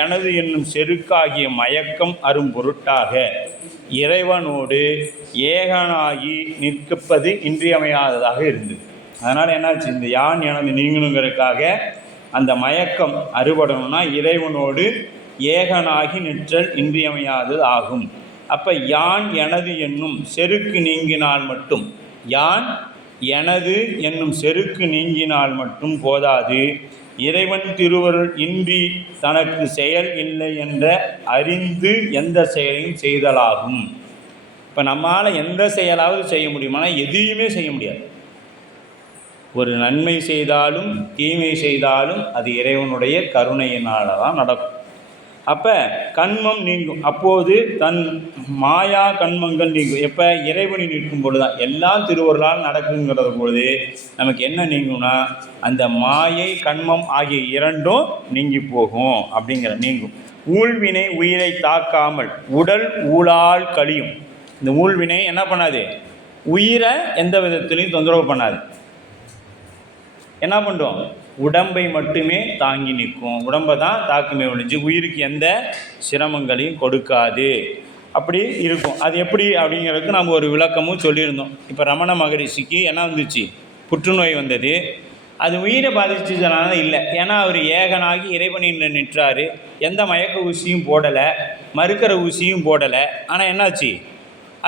எனது என்னும் செருக்காகிய மயக்கம் அரும்பொருட்டாக இறைவனோடு ஏகனாகி நிற்பது இன்றியமையாததாக இருந்தது. அதனால் என்னாச்சு, இந்த யான் எனது நீங்கணுங்கிறதுக்காக அந்த மயக்கம் அறுபடணும்னா இறைவனோடு ஏகனாகி நிற்றல் இன்றியமையாதது ஆகும். அப்போ யான் எனது என்னும் செருக்கு நீங்கினால் மட்டும், யான் எனது என்னும் செருக்கு நீங்கினால் மட்டும் போதாது, இறைவன் திருவருள் இன்றி தனக்கு செயல் இல்லை என்ற அறிந்து எந்த செயலையும் செய்தலாகும். இப்போ நம்மால் எந்த செயலாவது செய்ய முடியுமானா எதையுமே செய்ய முடியாது. ஒரு நன்மை செய்தாலும் தீமை செய்தாலும் அது இறைவனுடைய கருணையினால் தான் நடக்கும். அப்போ கண்மம் நீங்கும். அப்போது தன் மாயா கண்மங்கள் நீங்கும். எப்போ இறைவனி நிற்கும் பொழுது தான் எல்லாம் திருவருளால் நடக்குங்கிறது பொழுது நமக்கு என்ன நீங்கும்னா அந்த மாயை கண்மம் ஆகிய இரண்டும் நீங்கி போகும். அப்படிங்கிற நீங்கும். ஊழ்வினை உயிரை தாக்காமல் உடல் ஊழால் கழியும். இந்த ஊழ்வினை என்ன பண்ணாது, உயிரை எந்த விதத்திலையும் தொந்தரவு பண்ணாது. என்ன பண்ணுறோம், உடம்பை மட்டுமே தாங்கி நிற்கும். உடம்பை தான் தாக்குமே ஒழிஞ்சு உயிருக்கு எந்த சிரமங்களையும் கொடுக்காது. அப்படி இருக்கும். அது எப்படி அப்படிங்கிறதுக்கு நம்ம ஒரு விளக்கமும் சொல்லியிருந்தோம். இப்போ ரமண மகரிஷிக்கு என்ன வந்துச்சு, புற்றுநோய் வந்தது. அது உயிரை பாதிச்சதுனால இல்லை. ஏன்னா அவர் ஏகனாகி இறைவனில் நிற்றார். எந்த மயக்க ஊசியும் போடலை, மறுக்கிற ஊசியும் போடலை. ஆனால் என்னாச்சு,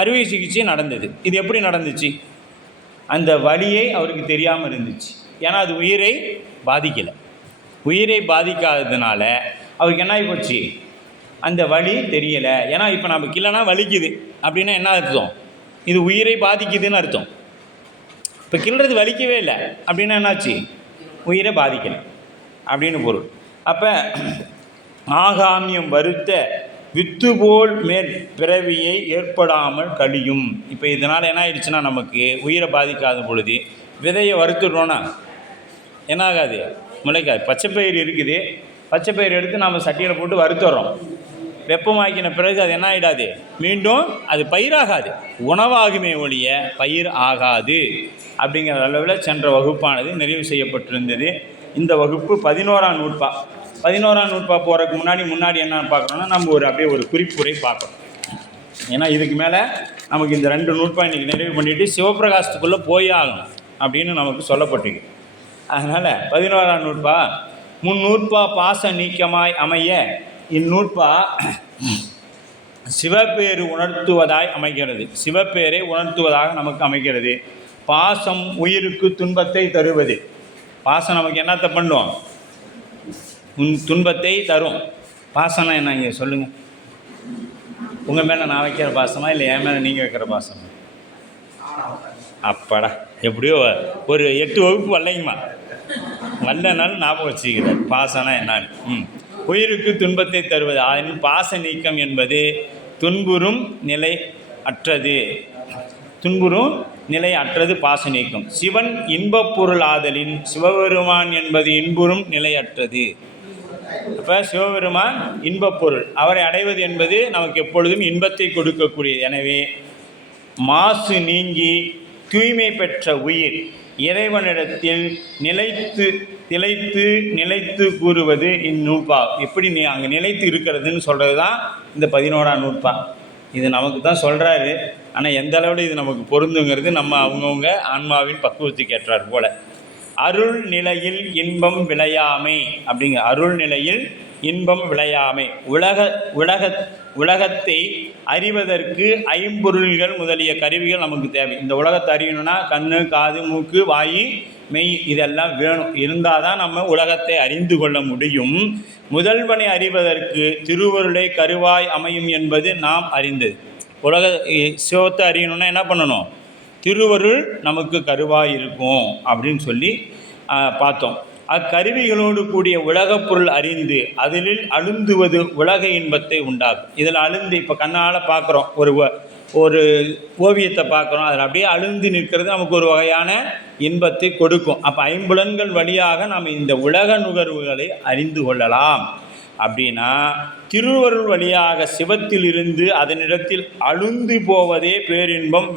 அறுவை சிகிச்சை நடந்தது. இது எப்படி நடந்துச்சு, அந்த வலியை அவருக்கு தெரியாமல் இருந்துச்சு. ஏன்னா அது உயிரை பாதிக்கலை. உயிரை பாதிக்காததுனால அவருக்கு என்ன ஆகி போச்சு, அந்த வலி தெரியலை. ஏன்னா இப்போ நமக்கு இல்லைனா வலிக்குது அப்படின்னா என்ன அர்த்தம், இது உயிரை பாதிக்குதுன்னு அர்த்தம். இப்போ கிள்றது வலிக்கவே இல்லை அப்படின்னா என்னாச்சு, உயிரை பாதிக்கலை அப்படின்னு பொருள். அப்போ ஆகாமியம் வருத்த வித்து போல் மேற் பிறவியை ஏற்படாமல் கழியும். இப்போ இதனால் என்ன ஆயிடுச்சுன்னா நமக்கு உயிரை பாதிக்காத பொழுது விதையை வறுத்துடுறோன்னா என்ன ஆகாது, முளைக்காது. பச்சைப்பயிர் இருக்குது, பச்சைப்பயிர் எடுத்து நம்ம சட்டியில் போட்டு வறுத்துடுறோம். வெப்பமாக்கின பிறகு அது என்ன ஆகிடாது, மீண்டும் அது பயிராகாது, உணவாகுமே ஒழிய பயிர் ஆகாது. அப்படிங்கிற அளவில் சென்ற வகுப்பானது நிறைவு செய்யப்பட்டிருந்தது. இந்த வகுப்பு 11ஆம் நூற்பா. 11ஆம் நூற்பா போகிறதுக்கு முன்னாடி என்ன பார்க்குறோன்னா நம்ம அப்படியே ஒரு குறிப்புரை பார்க்கணும். ஏன்னா இதுக்கு மேலே நமக்கு இந்த 2 நூற்பா இன்றைக்கி நிறைவு பண்ணிவிட்டு சிவபிரகாசத்துக்குள்ளே போய் ஆகணும் அப்படின்னு நமக்கு சொல்லப்பட்டிருக்கு. அதனால் 11ஆம் நூற்பா முன்னூற்பா பாச நீக்கமாய் அமைய இந்நூற்பா சிவப்பேறு உணர்த்துவதாய் அமைகிறது. சிவப்பேரை உணர்த்துவதாக நமக்கு அமைகிறது. பாசம் உயிருக்கு துன்பத்தை தருவது. பாசம் நமக்கு என்னத்தை பண்ணும், துன்பத்தை தரும். பாசம்னா என்னங்க சொல்லுங்கள். உங்கள் மேலே நான் வைக்கிற பாசமா இல்லை என் மேலே நீங்கள் வைக்கிற பாசமா? அப்பாடா, எப்படியோ ஒரு 8 வகுப்பு வரலைங்கம்மா, வரலனாலும் ஞாபகம் வச்சுக்கிறார். பாசனா என்னான்னு. உயிருக்கு துன்பத்தை தருவது. அதன் பாச நீக்கம் என்பது துன்புறும் நிலை அற்றது. துன்புறும் நிலை அற்றது பாச நீக்கம். சிவன் இன்பப் பொருள் ஆதலின் சிவபெருமான் என்பது இன்புறும் நிலை அற்றது. அப்போ சிவபெருமான் இன்பப் பொருள், அவரை அடைவது என்பது நமக்கு எப்பொழுதும் இன்பத்தை கொடுக்கக்கூடியது. எனவே மாசு நீங்கி தூய்மை பெற்ற உயிர் இறைவனிடத்தில் நிலைத்து கூறுவது இந்நூற்பா. எப்படி அங்கே நிலைத்து இருக்கிறதுன்னு சொல்கிறது தான் இந்த 11ஆம் நூற்பா. இது நமக்கு தான் சொல்கிறாரு. ஆனால் எந்த அளவில் இது நமக்கு பொருந்துங்கிறது நம்ம அவங்கவுங்க ஆன்மாவின் பக்குவத்துக்கு ஏற்றார் போல். அருள் நிலையில் இன்பம் விளையாமை. அப்படிங்கிற அருள் நிலையில் இன்பம் விளையாமை. உலகத்தை அறிவதற்கு ஐம்பொருள்கள் முதலிய கருவிகள் நமக்கு தேவை. இந்த உலகத்தை அறியணும்னா கண்ணு, காது, மூக்கு, வாய், மெய் இதெல்லாம் வேணும். இருந்தால் தான் நம்ம உலகத்தை அறிந்து கொள்ள முடியும். முதல்வனை அறிவதற்கு திருவருளை கருவாய் அமையும் என்பது நாம் அறிந்தது. சிவத்தை அறியணும்னா என்ன பண்ணணும், திருவருள் நமக்கு கருவாய் இருக்கும் அப்படின்னு சொல்லி பார்த்தோம். அக்கருவிகளோடு கூடிய உலகப் பொருள் அறிந்து அதில் அழுந்துவது உலக இன்பத்தை உண்டாகும். இதில் அழுந்து இப்போ கண்ணால் பார்க்குறோம், ஒரு ஓவியத்தை பார்க்குறோம், அதில் அப்படியே அழுந்து நிற்கிறது நமக்கு ஒரு வகையான இன்பத்தை கொடுக்கும். அப்போ ஐம்புலன்கள் வழியாக நாம் இந்த உலக நுகர்வுகளை அறிந்து கொள்ளலாம். அப்படின்னா திருவருள் வழியாக சிவத்திலிருந்து அதனிடத்தில் அழுந்து போவதே பேரின்பம்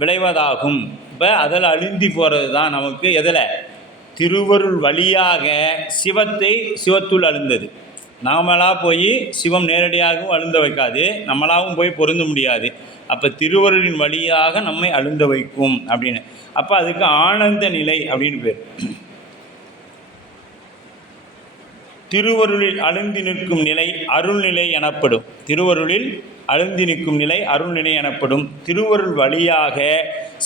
விளைவதாகும். இப்போ அதில் அழுந்தி போகிறது தான் நமக்கு எதில், திருவருள் வழியாக சிவத்துள் அழுந்தது. நாமளாக போய் சிவம் நேரடியாகவும் அழுந்த வைக்காது, நம்மளாகவும் போய் பொருந்த முடியாது. அப்போ திருவருளின் வழியாக நம்மை அழுந்த வைக்கும் அப்படின்னு. அப்போ அதுக்கு ஆனந்த நிலை அப்படின்னு பேர். திருவருளில் அழுந்தி நிற்கும் நிலை அருள்நிலை எனப்படும். திருவருளில் அழுந்தி நிற்கும் நிலை அருள்நிலை எனப்படும். திருவருள் வழியாக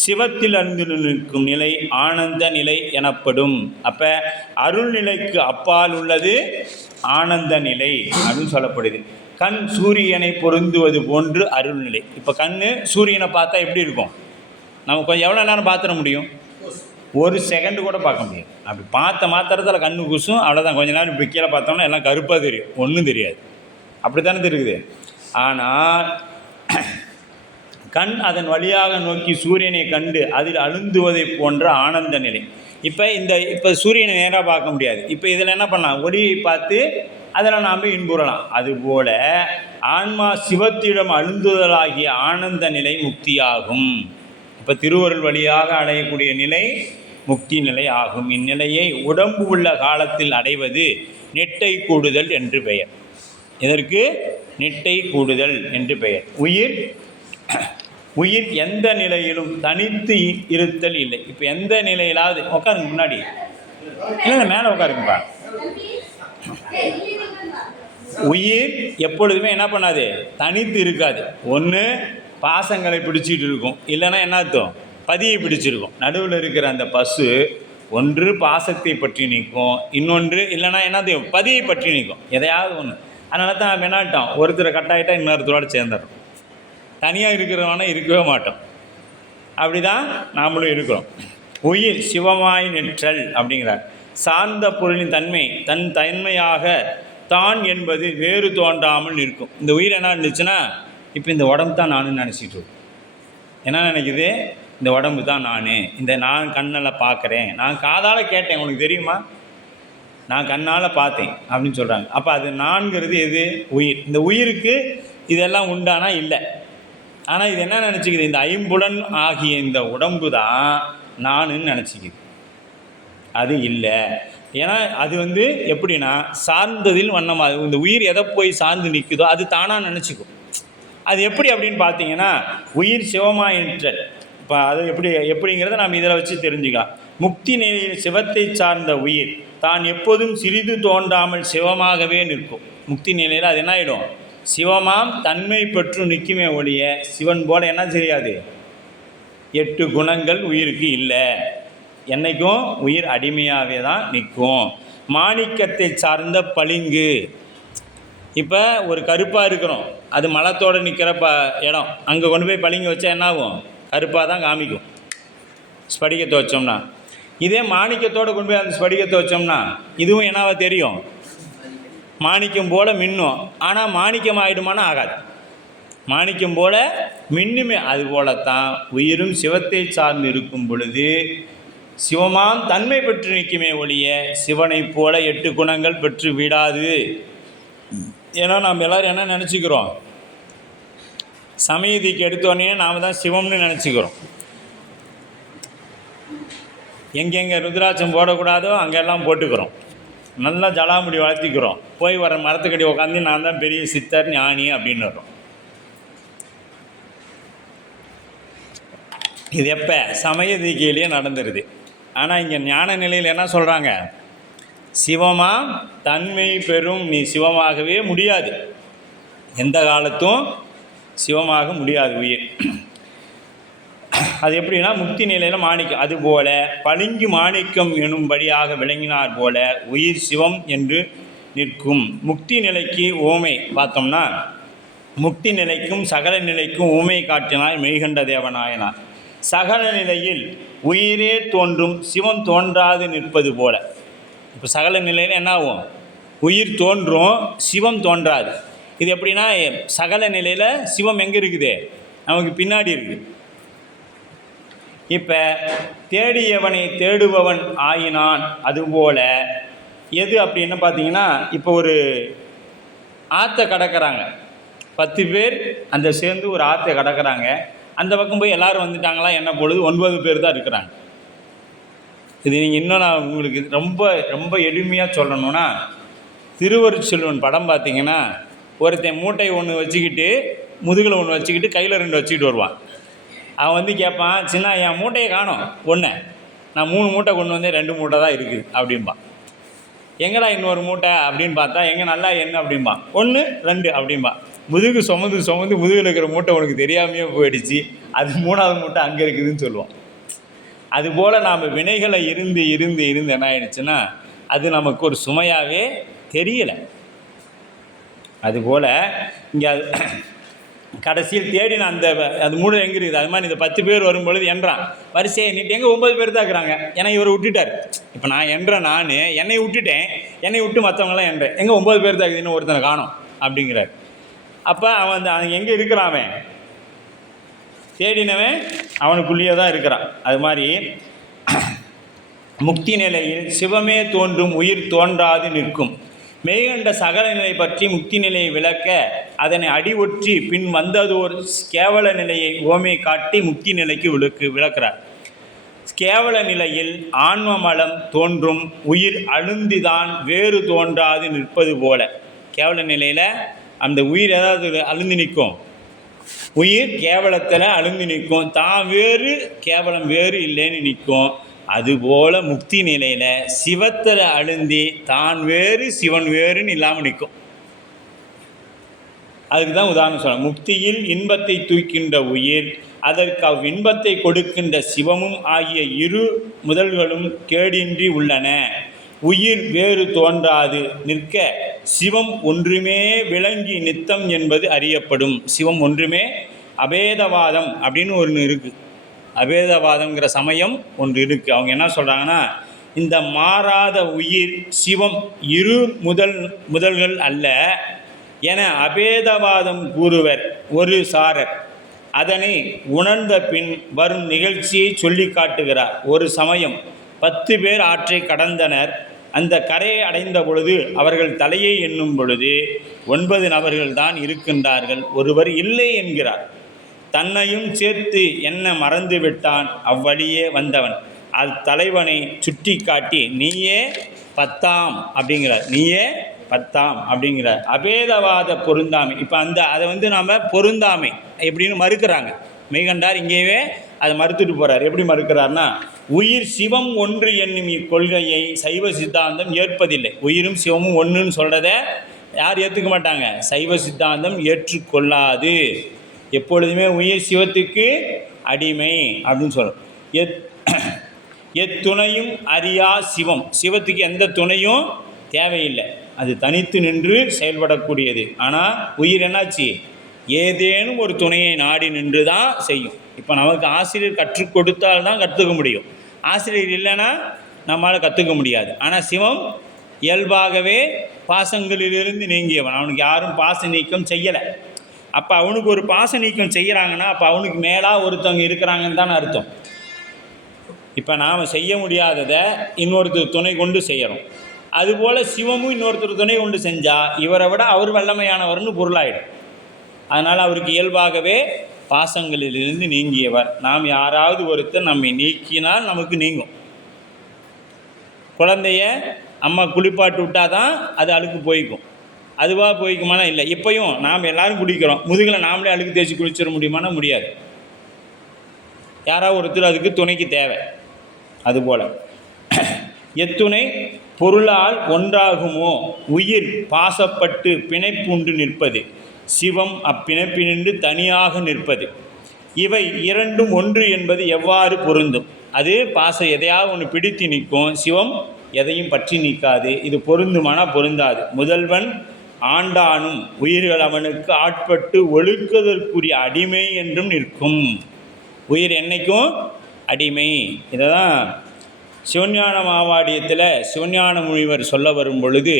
சிவத்தில் அழுந்தி நிற்கும் நிலை ஆனந்த நிலை எனப்படும். அப்போ அருள்நிலைக்கு அப்பால் உள்ளது ஆனந்த நிலை அப்படின்னு சொல்லப்படுது. கண் சூரியனை பொருந்துவது போன்று அருள்நிலை. இப்போ கண் சூரியனை பார்த்தா எப்படி இருக்கும்? நம்ம கொஞ்சம் எவ்வளோ நேரம் பார்த்துட முடியும்? ஒரு செகண்டு கூட பார்க்க முடியாது. அப்படி பார்த்த மாத்திரத்தில் கண்ணு கூசும், அவ்வளோதான். கொஞ்ச நேரம் இப்படி கீழே பார்த்தோம்னா எல்லாம் கருப்பாக தெரியும், ஒன்றும் தெரியாது. அப்படி தானே தெரியுது. ஆனால் கண் அதன் வழியாக நோக்கி சூரியனை கண்டு அதில் அழுந்துவதை போன்ற ஆனந்த நிலை. இப்போ சூரியனை நேராக பார்க்க முடியாது. இப்போ இதில் என்ன பண்ணலாம்? ஒளியை பார்த்து அதில் நாம் இன்புறலாம். அதுபோல் ஆன்மா சிவத்திடம் அழுந்துதலாகிய ஆனந்த நிலை முக்தியாகும். இப்போ திருவருள் வழியாக அடையக்கூடிய நிலை முக்தி நிலை ஆகும். இந்நிலையை உடம்பு உள்ள காலத்தில் அடைவது நெட்டை கூடுதல் என்று பெயர். இதற்கு நெட்டை கூடுதல் என்று பெயர். உயிர் எந்த நிலையிலும் தனித்து இருத்தல் இல்லை. இப்போ எந்த நிலையிலாவது உட்காருங்க, முன்னாடி இல்லை மேலே உட்காருங்கப்பா. உயிர் எப்பொழுதுமே என்ன பண்ணாது? தனித்து இருக்காது. ஒன்று பாசங்களை பிடிச்சிட்டு இருக்கும், இல்லைன்னா என்ன அர்த்தம்? பதியை பிடிச்சிருக்கும். நடுவில் இருக்கிற அந்த பசு ஒன்று பாசத்தை பற்றி நிற்கும், இன்னொன்று இல்லைன்னா என்னது பதியை பற்றி நிற்கும், எதையாவது ஒன்று. அதனால தான் என்னாட்டோம், ஒருத்தரை கட்டாயிட்டா இன்னொருத்தரோடு சேர்ந்துடும். தனியாக இருக்கிறவனா இருக்கவே மாட்டோம். அப்படி தான் நாமளும் இருக்கிறோம். உயிர் சிவமாய் நிற்றல் அப்படிங்கிறார். சார்ந்த பொருளின் தன்மை தன் தன்மையாக தான் என்பது வேறு தோன்றாமல் இருக்கும். இந்த உயிர் என்ன இருந்துச்சுன்னா, இப்போ இந்த உடம்பு தான் நான் நினச்சிட்டு இருக்கேன். என்ன நினைக்குது? இந்த உடம்பு தான் நான், இந்த நான் கண்ணால் பார்க்குறேன், நான் காதால் கேட்டேன், உனக்கு தெரியுமா, நான் கண்ணால் பார்த்தேன் அப்படின்னு சொல்கிறாங்க. அப்போ அது நான்கிறது எது? உயிர். இந்த உயிருக்கு இதெல்லாம் உண்டானா இல்லை. ஆனால் இது என்ன நினச்சிக்குது? இந்த ஐம்புலன் ஆகிய இந்த உடம்பு தான் நானுன்னு நினச்சிக்குது. அது இல்லை. ஏன்னா அது எப்படின்னா சார்ந்ததில் வண்ணமாக இந்த உயிர் எதை போய் சார்ந்து நிற்குதோ அது தானாக நினச்சிக்கும். அது எப்படி அப்படின்னு பார்த்தீங்கன்னா, உயிர் சிவமாய் நிற்றல். இப்போ அது எப்படிங்கிறத நாம் இதில் வச்சு தெரிஞ்சுக்கலாம். முக்தி நிலையில் சிவத்தை சார்ந்த உயிர் தான் எப்போதும் சிறிது தோன்றாமல் சிவமாகவே நிற்கும். முக்தி நிலையில் அது என்ன ஆகிடும்? சிவமாம் தன்மை பெற்று நிற்குமே ஒழிய சிவன் போல என்ன தெரியாது. 8 குணங்கள் உயிருக்கு இல்லை. என்றைக்கும் உயிர் அடிமையாகவே தான் நிற்கும். மாணிக்கத்தை சார்ந்த பளிங்கு. இப்போ ஒரு கருப்பாக இருக்கிறோம், அது மலத்தோடு நிற்கிற இடம், அங்கே கொண்டு போய் பளிங்கு வச்சா என்ன ஆகும்? கருப்பாக தான் காமிக்கும் ஸ்படிகத்தை வச்சோம்னா. இதே மாணிக்கத்தோடு கொண்டு போய் அந்த ஸ்படிகத்தை வச்சோம்னா இதுவும் என்னவா தெரியும்? மாணிக்கம் போல் மின்னும். ஆனால் மாணிக்கம் ஆகிடுமானா ஆகாது. மாணிக்கம் போல் மின்னுமே. அதுபோலத்தான் உயிரும் சிவத்தை சார்ந்து இருக்கும் பொழுது சிவமாம் தன்மை பெற்று நிற்குமே ஒழிய சிவனைப் போல 8 குணங்கள் பெற்று விடாது. ஏன்னா நாம் எல்லோரும் என்ன நினச்சிக்கிறோம்? சமயதிக்கு எடுத்தோடனே நாம் தான் சிவம்னு நினச்சிக்கிறோம். எங்கெங்கே ருத்ராட்சம் போடக்கூடாதோ அங்கெல்லாம் போட்டுக்கிறோம். நல்லா ஜடாமுடி வளர்த்திக்கிறோம். போய் வர மரத்துக்கடி உட்காந்து நான் தான் பெரிய சித்தர் ஞானி அப்படின்னு வர்றோம். இது எப்போ? சமயதிக்கையிலேயே நடந்துருது. ஆனால் இங்கே ஞான நிலையில் என்ன சொல்கிறாங்க? சிவமா தன்மை பெறும் நீ சிவமாகவே முடியாது. எந்த காலத்தும் சிவமாக முடியாது உயிர். அது எப்படின்னா முக்தி நிலையில் மாணிக்கம். அதுபோல பளிங்கு மாணிக்கம் எனும்படியாக விளங்கினார் போல உயிர் சிவம் என்று நிற்கும். முக்தி நிலைக்கு ஓமை பார்த்தோம்னா, முக்தி நிலைக்கும் சகல நிலைக்கும் ஊமை காட்டினார் மெய்கண்ட தேவநாயனார். சகல நிலையில் உயிரே தோன்றும், சிவம் தோன்றாது நிற்பது போல. இப்போ சகல நிலையில் என்ன ஆகும்? உயிர் தோன்றும், சிவம் தோன்றாது. இது எப்படின்னா, சகல நிலையில் சிவம் எங்கே இருக்குது? நமக்கு பின்னாடி இருக்குது. இப்போ தேடியவனை தேடுபவன் ஆயினான். அதுபோல் எது அப்படின்னு பார்த்தீங்கன்னா, இப்போ ஒரு ஆற்றை கடக்கிறாங்க, 10 பேர் அந்த சேர்ந்து ஒரு ஆற்றை கடக்கிறாங்க. அந்த பக்கம் போய் எல்லோரும் வந்துட்டாங்களா? என்ன பொழுது 9 பேர் தான் இருக்கிறாங்க. இது நீங்கள் இன்னும் நான் உங்களுக்கு ரொம்ப ரொம்ப எளிமையாக சொல்லணும்னா, திருவருட்செல்வன் படம் பார்த்தீங்கன்னா ஒருத்தன் மூட்டை ஒன்று வச்சுக்கிட்டு முதுகில் ஒன்று வச்சுக்கிட்டு கையில் 2 வச்சுக்கிட்டு வருவான். அவன் வந்து கேட்பான், சின்ன என் மூட்டையை காணோம் ஒன்று, நான் 3 மூட்டை கொண்டு வந்தேன் 2 மூட்டை தான் இருக்குது அப்படிம்பான். எங்கடா இன்னொரு மூட்டை அப்படின்னு பார்த்தா எங்கே நல்லா என்ன அப்படிம்பான், 1 2 அப்படிம்பான். முதுகு சுமந்து முதுகில் இருக்கிற மூட்டை உனக்கு தெரியாமையே போயிடுச்சு, அது 3ஆவது மூட்டை அங்கே இருக்குதுன்னு சொல்லுவான். அதுபோல் நாம் வினைகளை இருந்து என்ன ஆயிடுச்சுன்னா அது நமக்கு ஒரு சுமையாகவே தெரியலை. அதுபோல் இங்கே கடைசியில் தேடின அது மூணு எங்கே இருக்குது, அது மாதிரி இந்த 10 பேர் வரும்பொழுது என்றான் வரிசையை நீட்டு எங்கே 9 பேர் தான் இருக்கிறாங்க, ஏன்னா இவரை விட்டுட்டார். இப்போ நான் என்னை விட்டுட்டேன், என்னை விட்டு மற்றவங்களாம் என்றேன், எங்கே 9 பேர் தான் இருக்குது, இன்னும் ஒருத்தனை காணோம் அப்படிங்கிறார். அப்போ அவன் எங்கே இருக்கிறான், அவன் தேடினவன் அவனுக்குள்ளேயே தான் இருக்கிறான். அது மாதிரி முக்தி நிலையில் சிவமே தோன்றும், உயிர் தோன்றாது நிற்கும். மெய்கண்ட சகல நிலை பற்றி முக்தி நிலையை விளக்க அதனை அடிவொற்றி பின் வந்ததோர் கேவல நிலையை ஓமை காட்டி முக்தி நிலைக்கு விளக்கிறார். கேவல நிலையில் ஆன்ம மலம் தோன்றும், உயிர் அழுந்திதான் வேறு தோன்றாது நிற்பது போல. கேவல நிலையில் அந்த உயிர் ஏதாவது அழுந்து நிற்கும், உயிர் கேவலத்தில் அழுந்து நிற்கும், தான் வேறு கேவலம் வேறு இல்லைன்னு நிற்கும். அதுபோல் முக்தி நிலையில் சிவத்தில் அழுந்தி தான் வேறு சிவன் வேறுன்னு இல்லாமல் நிற்கும். அதுக்கு தான் உதாரணம் சொல்ல, முக்தியில் இன்பத்தை தூக்கின்ற உயிர் அதற்கு அவ்வின்பத்தை கொடுக்கின்ற சிவமும் ஆகிய இரு முதல்களும் கேடின்றி உள்ளன. உயிர் வேறு தோன்றாது நிற்க சிவம் ஒன்றுமே விளங்கி நித்தம் என்பது அறியப்படும். சிவம் ஒன்றுமே அபேதவாதம் அப்படின்னு ஒன்று இருக்குது, அபேதவாதம்ங்கிற சமயம் ஒன்று இருக்குது. அவங்க என்ன சொல்கிறாங்கன்னா, இந்த மாறாத உயிர் சிவம் இரு முதல்கள் அல்ல என அபேதவாதம் கூறுவர் ஒரு சாரர். அதனை உணர்ந்த பின் வரும் நிகழ்ச்சியை சொல்லி காட்டுகிறார். ஒரு சமயம் 10 பேர் ஆற்றை கடந்தனர். அந்த கரையை அடைந்த பொழுது அவர்கள் தலையை எண்ணும் பொழுது 9 நபர்கள் தான் இருக்கின்றார்கள், ஒருவர் இல்லை என்கிறார். தன்னையும் சேர்த்து என்ன மறந்து விட்டான் அவ்வழியே வந்தவன். தலைவனை சுட்டி காட்டி நீயே 10ஆம் அப்படிங்கிறார், நீயே 10ஆம் அப்படிங்கிறார். அபேதவாத பொருந்தாமை. இப்போ அதை நாம் பொருந்தாமை எப்படின்னு மறுக்கிறாங்க. மெய்கண்டார் இங்கேயே அதை மறுத்துட்டு போகிறார். எப்படி மறுக்கிறார்னா, உயிர் சிவம் ஒன்று என்னும் இக்கொள்கையை சைவ சித்தாந்தம் ஏற்பதில்லை. உயிரும் சிவமும் ஒன்றுன்னு சொல்கிறத யார் ஏற்றுக்க மாட்டாங்க, சைவ சித்தாந்தம் ஏற்றுக்கொள்ளாது. எப்பொழுதுமே உயிர் சிவத்துக்கு அடிமை அப்படின்னு சொல்கிறோம். எத்துணையும் அறியா சிவம், சிவத்துக்கு எந்த துணையும் தேவையில்லை, அது தனித்து நின்று செயல்படக்கூடியது. ஆனால் உயிர் என்னாச்சு, ஏதேனும் ஒரு துணையை நாடி நின்று தான் செய்யும். இப்போ நமக்கு ஆசிரியர் கற்றுக் கொடுத்தால் தான் கற்றுக்க முடியும், ஆசிரியர் இல்லைன்னா நம்மளால் கற்றுக்க முடியாது. ஆனால் சிவம் இயல்பாகவே பாசங்களிலிருந்து நீங்கியவன், அவனுக்கு யாரும் பாச நீக்கம் செய்யலை. அப்போ அவனுக்கு ஒரு பாச நீக்கம் செய்கிறாங்கன்னா அப்போ அவனுக்கு மேலாக ஒருத்தவங்க இருக்கிறாங்கன்னு தானே அர்த்தம். இப்போ நாம் செய்ய முடியாததை இன்னொருத்தர் துணை கொண்டு செய்கிறோம். அதுபோல் சிவமும் இன்னொருத்தர் துணை கொண்டு செஞ்சால் இவரை விட அவர் வல்லமையானவர்னு பொருளாயிடும். அதனால் அவருக்கு இயல்பாகவே பாசங்களிலிருந்து நீங்கியவர். நாம் யாராவது ஒருத்தர் நம்மை நீக்கினால் நமக்கு நீங்கும். குழந்தைய அம்மா குளிப்பாட்டு விட்டால் தான் அது அழுக்கு போய்க்கும், அதுவாக போய்க்குமானா இல்லை. இப்போயும் நாம் எல்லோரும் குளிக்கிறோம், முதுகில் நாமளே அழுக்கு தேய்ச்சி குளிச்சிட முடியுமானா முடியாது, யாராவது ஒருத்தர் அதுக்கு துணைக்கு தேவை. அதுபோல் எத்துணை பொருளால் ஒன்றாகுமோ உயிர் பாசப்பட்டு பிணைப்புண்டு நிற்பது, சிவம் அப்பிணைப்பினின்று தனியாக நிற்பது. இவை இரண்டும் ஒன்று என்பது எவ்வாறு பொருந்தும்? அது பாசம் எதையாவது ஒன்று பிடித்து நிற்கும், சிவம் எதையும் பற்றி நிற்காது. இது பொருந்துமானா பொருந்தாது. முதல்வன் ஆண்டானும் உயிர்கள் அவனுக்கு ஆட்பட்டு ஒழுக்குவதற்குரிய அடிமை என்றும் நிற்கும். உயிர் என்னைக்கும் அடிமை. இதை தான் சிவஞான மாவாடியத்தில் சிவஞான முனிவர் சொல்ல வரும் பொழுது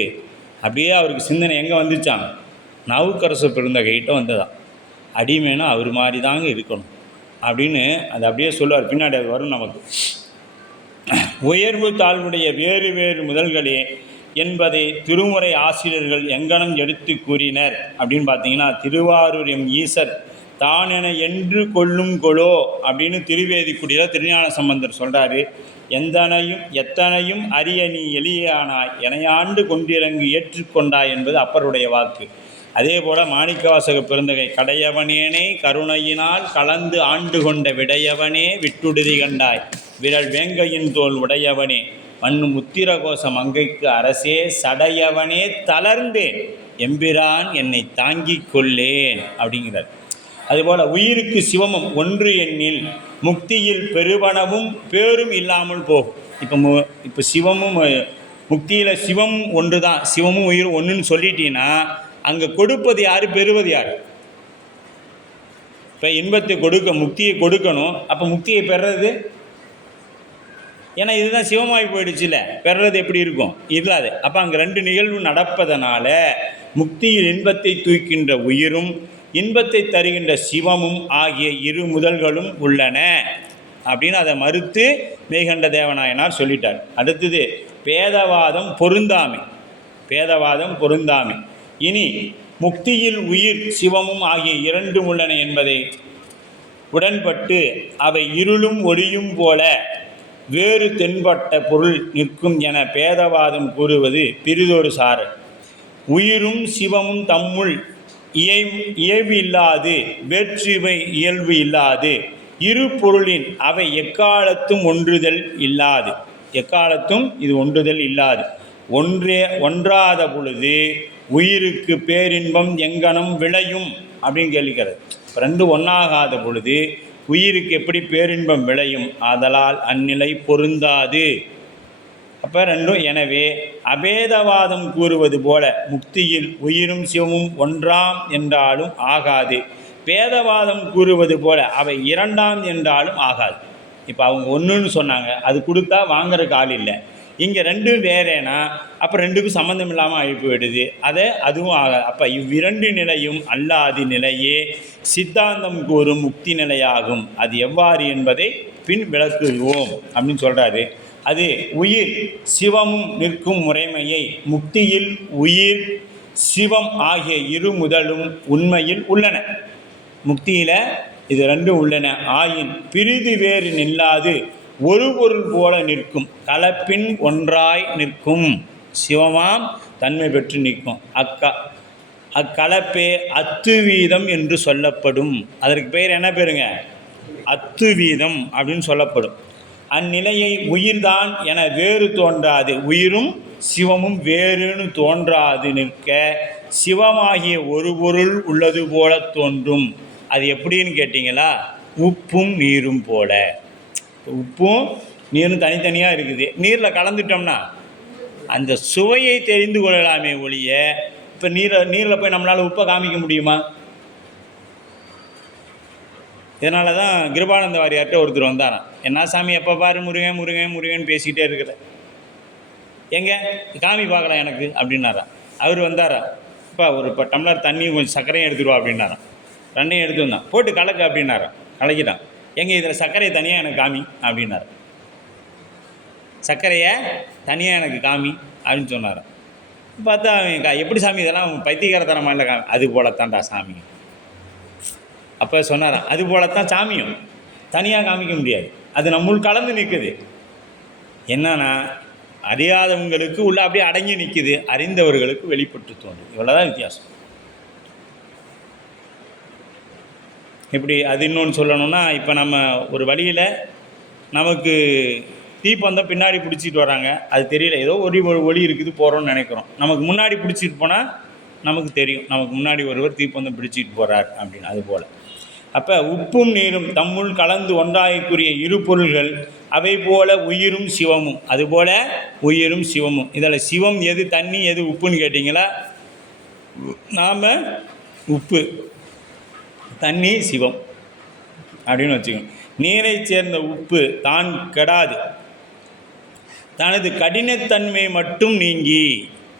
அப்படியே அவருக்கு சிந்தனை எங்கே வந்துச்சான், நாவுக்கரசு பெருந்தகைகிட்ட வந்ததான். அடிமைனா அவர் மாதிரி தாங்க இருக்கணும் அப்படின்னு அது அப்படியே சொல்லுவார். பின்னாடி அது வரும் நமக்கு. உயர்வு தாழ்வுடைய வேறு வேறு முதல்களே என்பதை திருமுறை ஆசிரியர்கள் எங்கனம் எடுத்து கூறினர் அப்படின்னு பார்த்தீங்கன்னா, திருவாரூர் எம் ஈசர் தான் என என்று கொள்ளும் கொலோ அப்படின்னு திருவேதிக்குடியில் திருஞான சம்பந்தர் சொல்கிறாரு. எத்தனையும் அரிய நீ எளியானாய் எனையாண்டு கொண்டிறங்கு ஏற்றுக்கொண்டாய் என்பது அப்பருடைய வாக்கு. அதே போல் மாணிக்கவாசக பெருந்தகை கடையவனேனே கருணையினால் கலந்து ஆண்டு கொண்ட விடையவனே விட்டுடுதி கண்டாய் விரல் வேங்கையின் தோல் உடையவனே மண்ணு முத்திரகோச மங்கைக்கு அரசே சடையவனே தளர்ந்தேன் எம்பிரான் என்னை தாங்கிக் கொள்ளேன் அப்படிங்கிறார். அதுபோல் உயிருக்கு சிவமும் ஒன்று எண்ணில் முக்தியில் பெருவனவும் பேரும் இல்லாமல் போகும். இப்போ சிவமும் முக்தியில் சிவம் ஒன்று தான், சிவமும் உயிர் ஒன்றுன்னு சொல்லிட்டீங்கன்னா அங்கே கொடுப்பது யார், பெறுவது யார்? இப்போ இன்பத்தை முக்தியை கொடுக்கணும். அப்போ முக்தியை பெறுறது, ஏன்னா இதுதான் சிவமாகி போயிடுச்சுல, பெறுறது எப்படி இருக்கும்? இல்லாது. அப்போ அங்கே ரெண்டு நிகழ்வு நடப்பதனால முக்தியில் இன்பத்தை தூக்கின்ற உயிரும் இன்பத்தை தருகின்ற சிவமும் ஆகிய இரு முதல்களும் உள்ளன அப்படின்னு அதை மறுத்து மெய்கண்ட தேவநாயனார் சொல்லிட்டார். அடுத்தது பேதவாதம் பொருந்தாமை. இனி முக்தியில் உயிர் சிவமும் ஆகிய இரண்டும் உள்ளன என்பதை உடன்பட்டு அவை இருளும் ஒளியும் போல வேறு தென்பட்ட பொருள் நிற்கும் என பேதவாதம் கூறுவது பிறிதொரு சாரல். உயிரும் சிவமும் தம்முள் இயல்பு இல்லாது வேற்றுமை இயல்பு இல்லாது இரு பொருளின் அவை எக்காலத்தும் ஒன்றுதல் இல்லாது. எக்காலத்தும் இது ஒன்றுதல் இல்லாது. ஒன்றாத பொழுது உயிருக்கு பேரின்பம் எங்கனம் விளையும் அப்படின்னு கேள்விக்கிறது. ரெண்டு ஒன்றாகாத பொழுது உயிருக்கு எப்படி பேரின்பம் விளையும்? ஆதலால் அந்நிலை பொருந்தாது. அப்போ ரெண்டும். எனவே அபேதவாதம் கூறுவது போல முக்தியில் உயிரும் சிவமும் ஒன்றாம் என்றாலும் ஆகாது. பேதவாதம் கூறுவது போல அவை இரண்டாம் என்றாலும் ஆகாது. இப்போ அவங்க ஒன்றுன்னு சொன்னாங்க, அது கொடுத்தா வாங்குறதுக்கு ஆள் இல்லை. இங்கே ரெண்டும் வேறேனா அப்போ ரெண்டுக்கும் சம்மந்தம் இல்லாமல் ஆகி போயிடுது. அதுவும் ஆகாது. அப்போ இவ்விரண்டு நிலையும் அல்லாதி நிலையே சித்தாந்தம் கூறும் முக்தி நிலையாகும். அது எவ்வாறு என்பதை பின் விளக்குவோம் அப்படின்னு சொல்கிறாரு. அது உயிர் சிவமும் நிற்கும் முறைமையை முக்தியில் உயிர் சிவம் ஆகிய இரு முதலும் உண்மையில் உள்ளன. முக்தியில் இது ரெண்டும் உள்ளன. ஆயின் பிரிது வேறு நில்லாது ஒரு பொருள் போல நிற்கும். கலப்பின் ஒன்றாய் நிற்கும். சிவமாம் தன்மை பெற்று நிற்கும். அக்கலப்பே அத்துவீதம் என்று சொல்லப்படும். அதற்கு பெயர் என்ன பேருங்க? அத்துவீதம் அப்படின்னு சொல்லப்படும். அந்நிலையை உயிர்தான் என வேறு தோன்றாது. உயிரும் சிவமும் வேறுன்னு தோன்றாது நிற்க சிவமாகிய ஒரு பொருள் உள்ளது போல தோன்றும். அது எப்படின்னு கேட்டிங்களா? உப்பும் நீரும் போல. உப்பும் நீரும் தனித்தனியாக இருக்குது. நீரில் கலந்துட்டோம்னா அந்த சுவையை தெரிந்து கொள்ளலாமே ஒழிய இப்போ நீரில் போய் நம்மளால் உப்பை காமிக்க முடியுமா? இதனால தான் கிருபானந்த வாரியார்கிட்ட ஒருத்தர் வந்தாராம். என்ன சாமி எப்போ பாரு முருகன் முருகன் முருகன் பேசிக்கிட்டே இருக்கிற, எங்கே காமி பார்க்கலாம் எனக்கு அப்படின்னாராம். அவர் வந்தாரா, இப்போ டம்ளர் தண்ணியும் கொஞ்சம் சர்க்கரையும் எடுத்துருவா அப்படின்னாராம். ரெண்டையும் எடுத்து வந்தான். போட்டு கலக்கு அப்படின்னாராம். கலக்கிட்டான். எங்கே இதில் சர்க்கரையை தனியாக எனக்கு காமி அப்படின்னாரு. சர்க்கரையை தனியாக எனக்கு காமி அப்படின்னு சொன்னார். பார்த்தா எப்படி சாமி இதெல்லாம் பைத்தியகாரத்தனமா இல்லை காமி. அது போலத்தான்டா சாமி. அப்போ சொன்னாராம், அது போலத்தான் சாமியும் தனியாக காமிக்க முடியாது, அது நம்முள் கலந்து நிற்குது. என்னன்னா அறியாதவங்களுக்கு உள்ள அப்படியே அடங்கி நிற்குது, அறிந்தவர்களுக்கு வெளிப்பட்டு தோன்றுது. இவ்வளோதான் வித்தியாசம். இப்படி அது இன்னொன்று சொல்லணும்னா, இப்போ நம்ம ஒரு வழியில் நமக்கு தீப்பந்தம் பின்னாடி பிடிச்சிட்டு வராங்க, அது தெரியல, ஏதோ ஒளி இருக்குது போகிறோன்னு நினைக்கிறோம். நமக்கு முன்னாடி பிடிச்சிட்டு போனால் நமக்கு தெரியும், நமக்கு முன்னாடி ஒருவர் தீப்பந்தம் பிடிச்சிட்டு போகிறார் அப்படின்னு. அதுபோல் அப்போ உப்பும் நீரும் தம்முள் கலந்து ஒன்றாகக்கூடிய இரு பொருள்கள், அவை போல உயிரும் சிவமும். அதுபோல் உயிரும் சிவமும். இதில் சிவம் எது, தண்ணி எது, உப்புன்னு கேட்டிங்களா? நாம் உப்பு, தண்ணி சிவம் அப்படின்னு வச்சுக்கணும். நீரை சேர்ந்த உப்பு தான் கெடாது, தனது கடினத்தன்மை மட்டும் நீங்கி.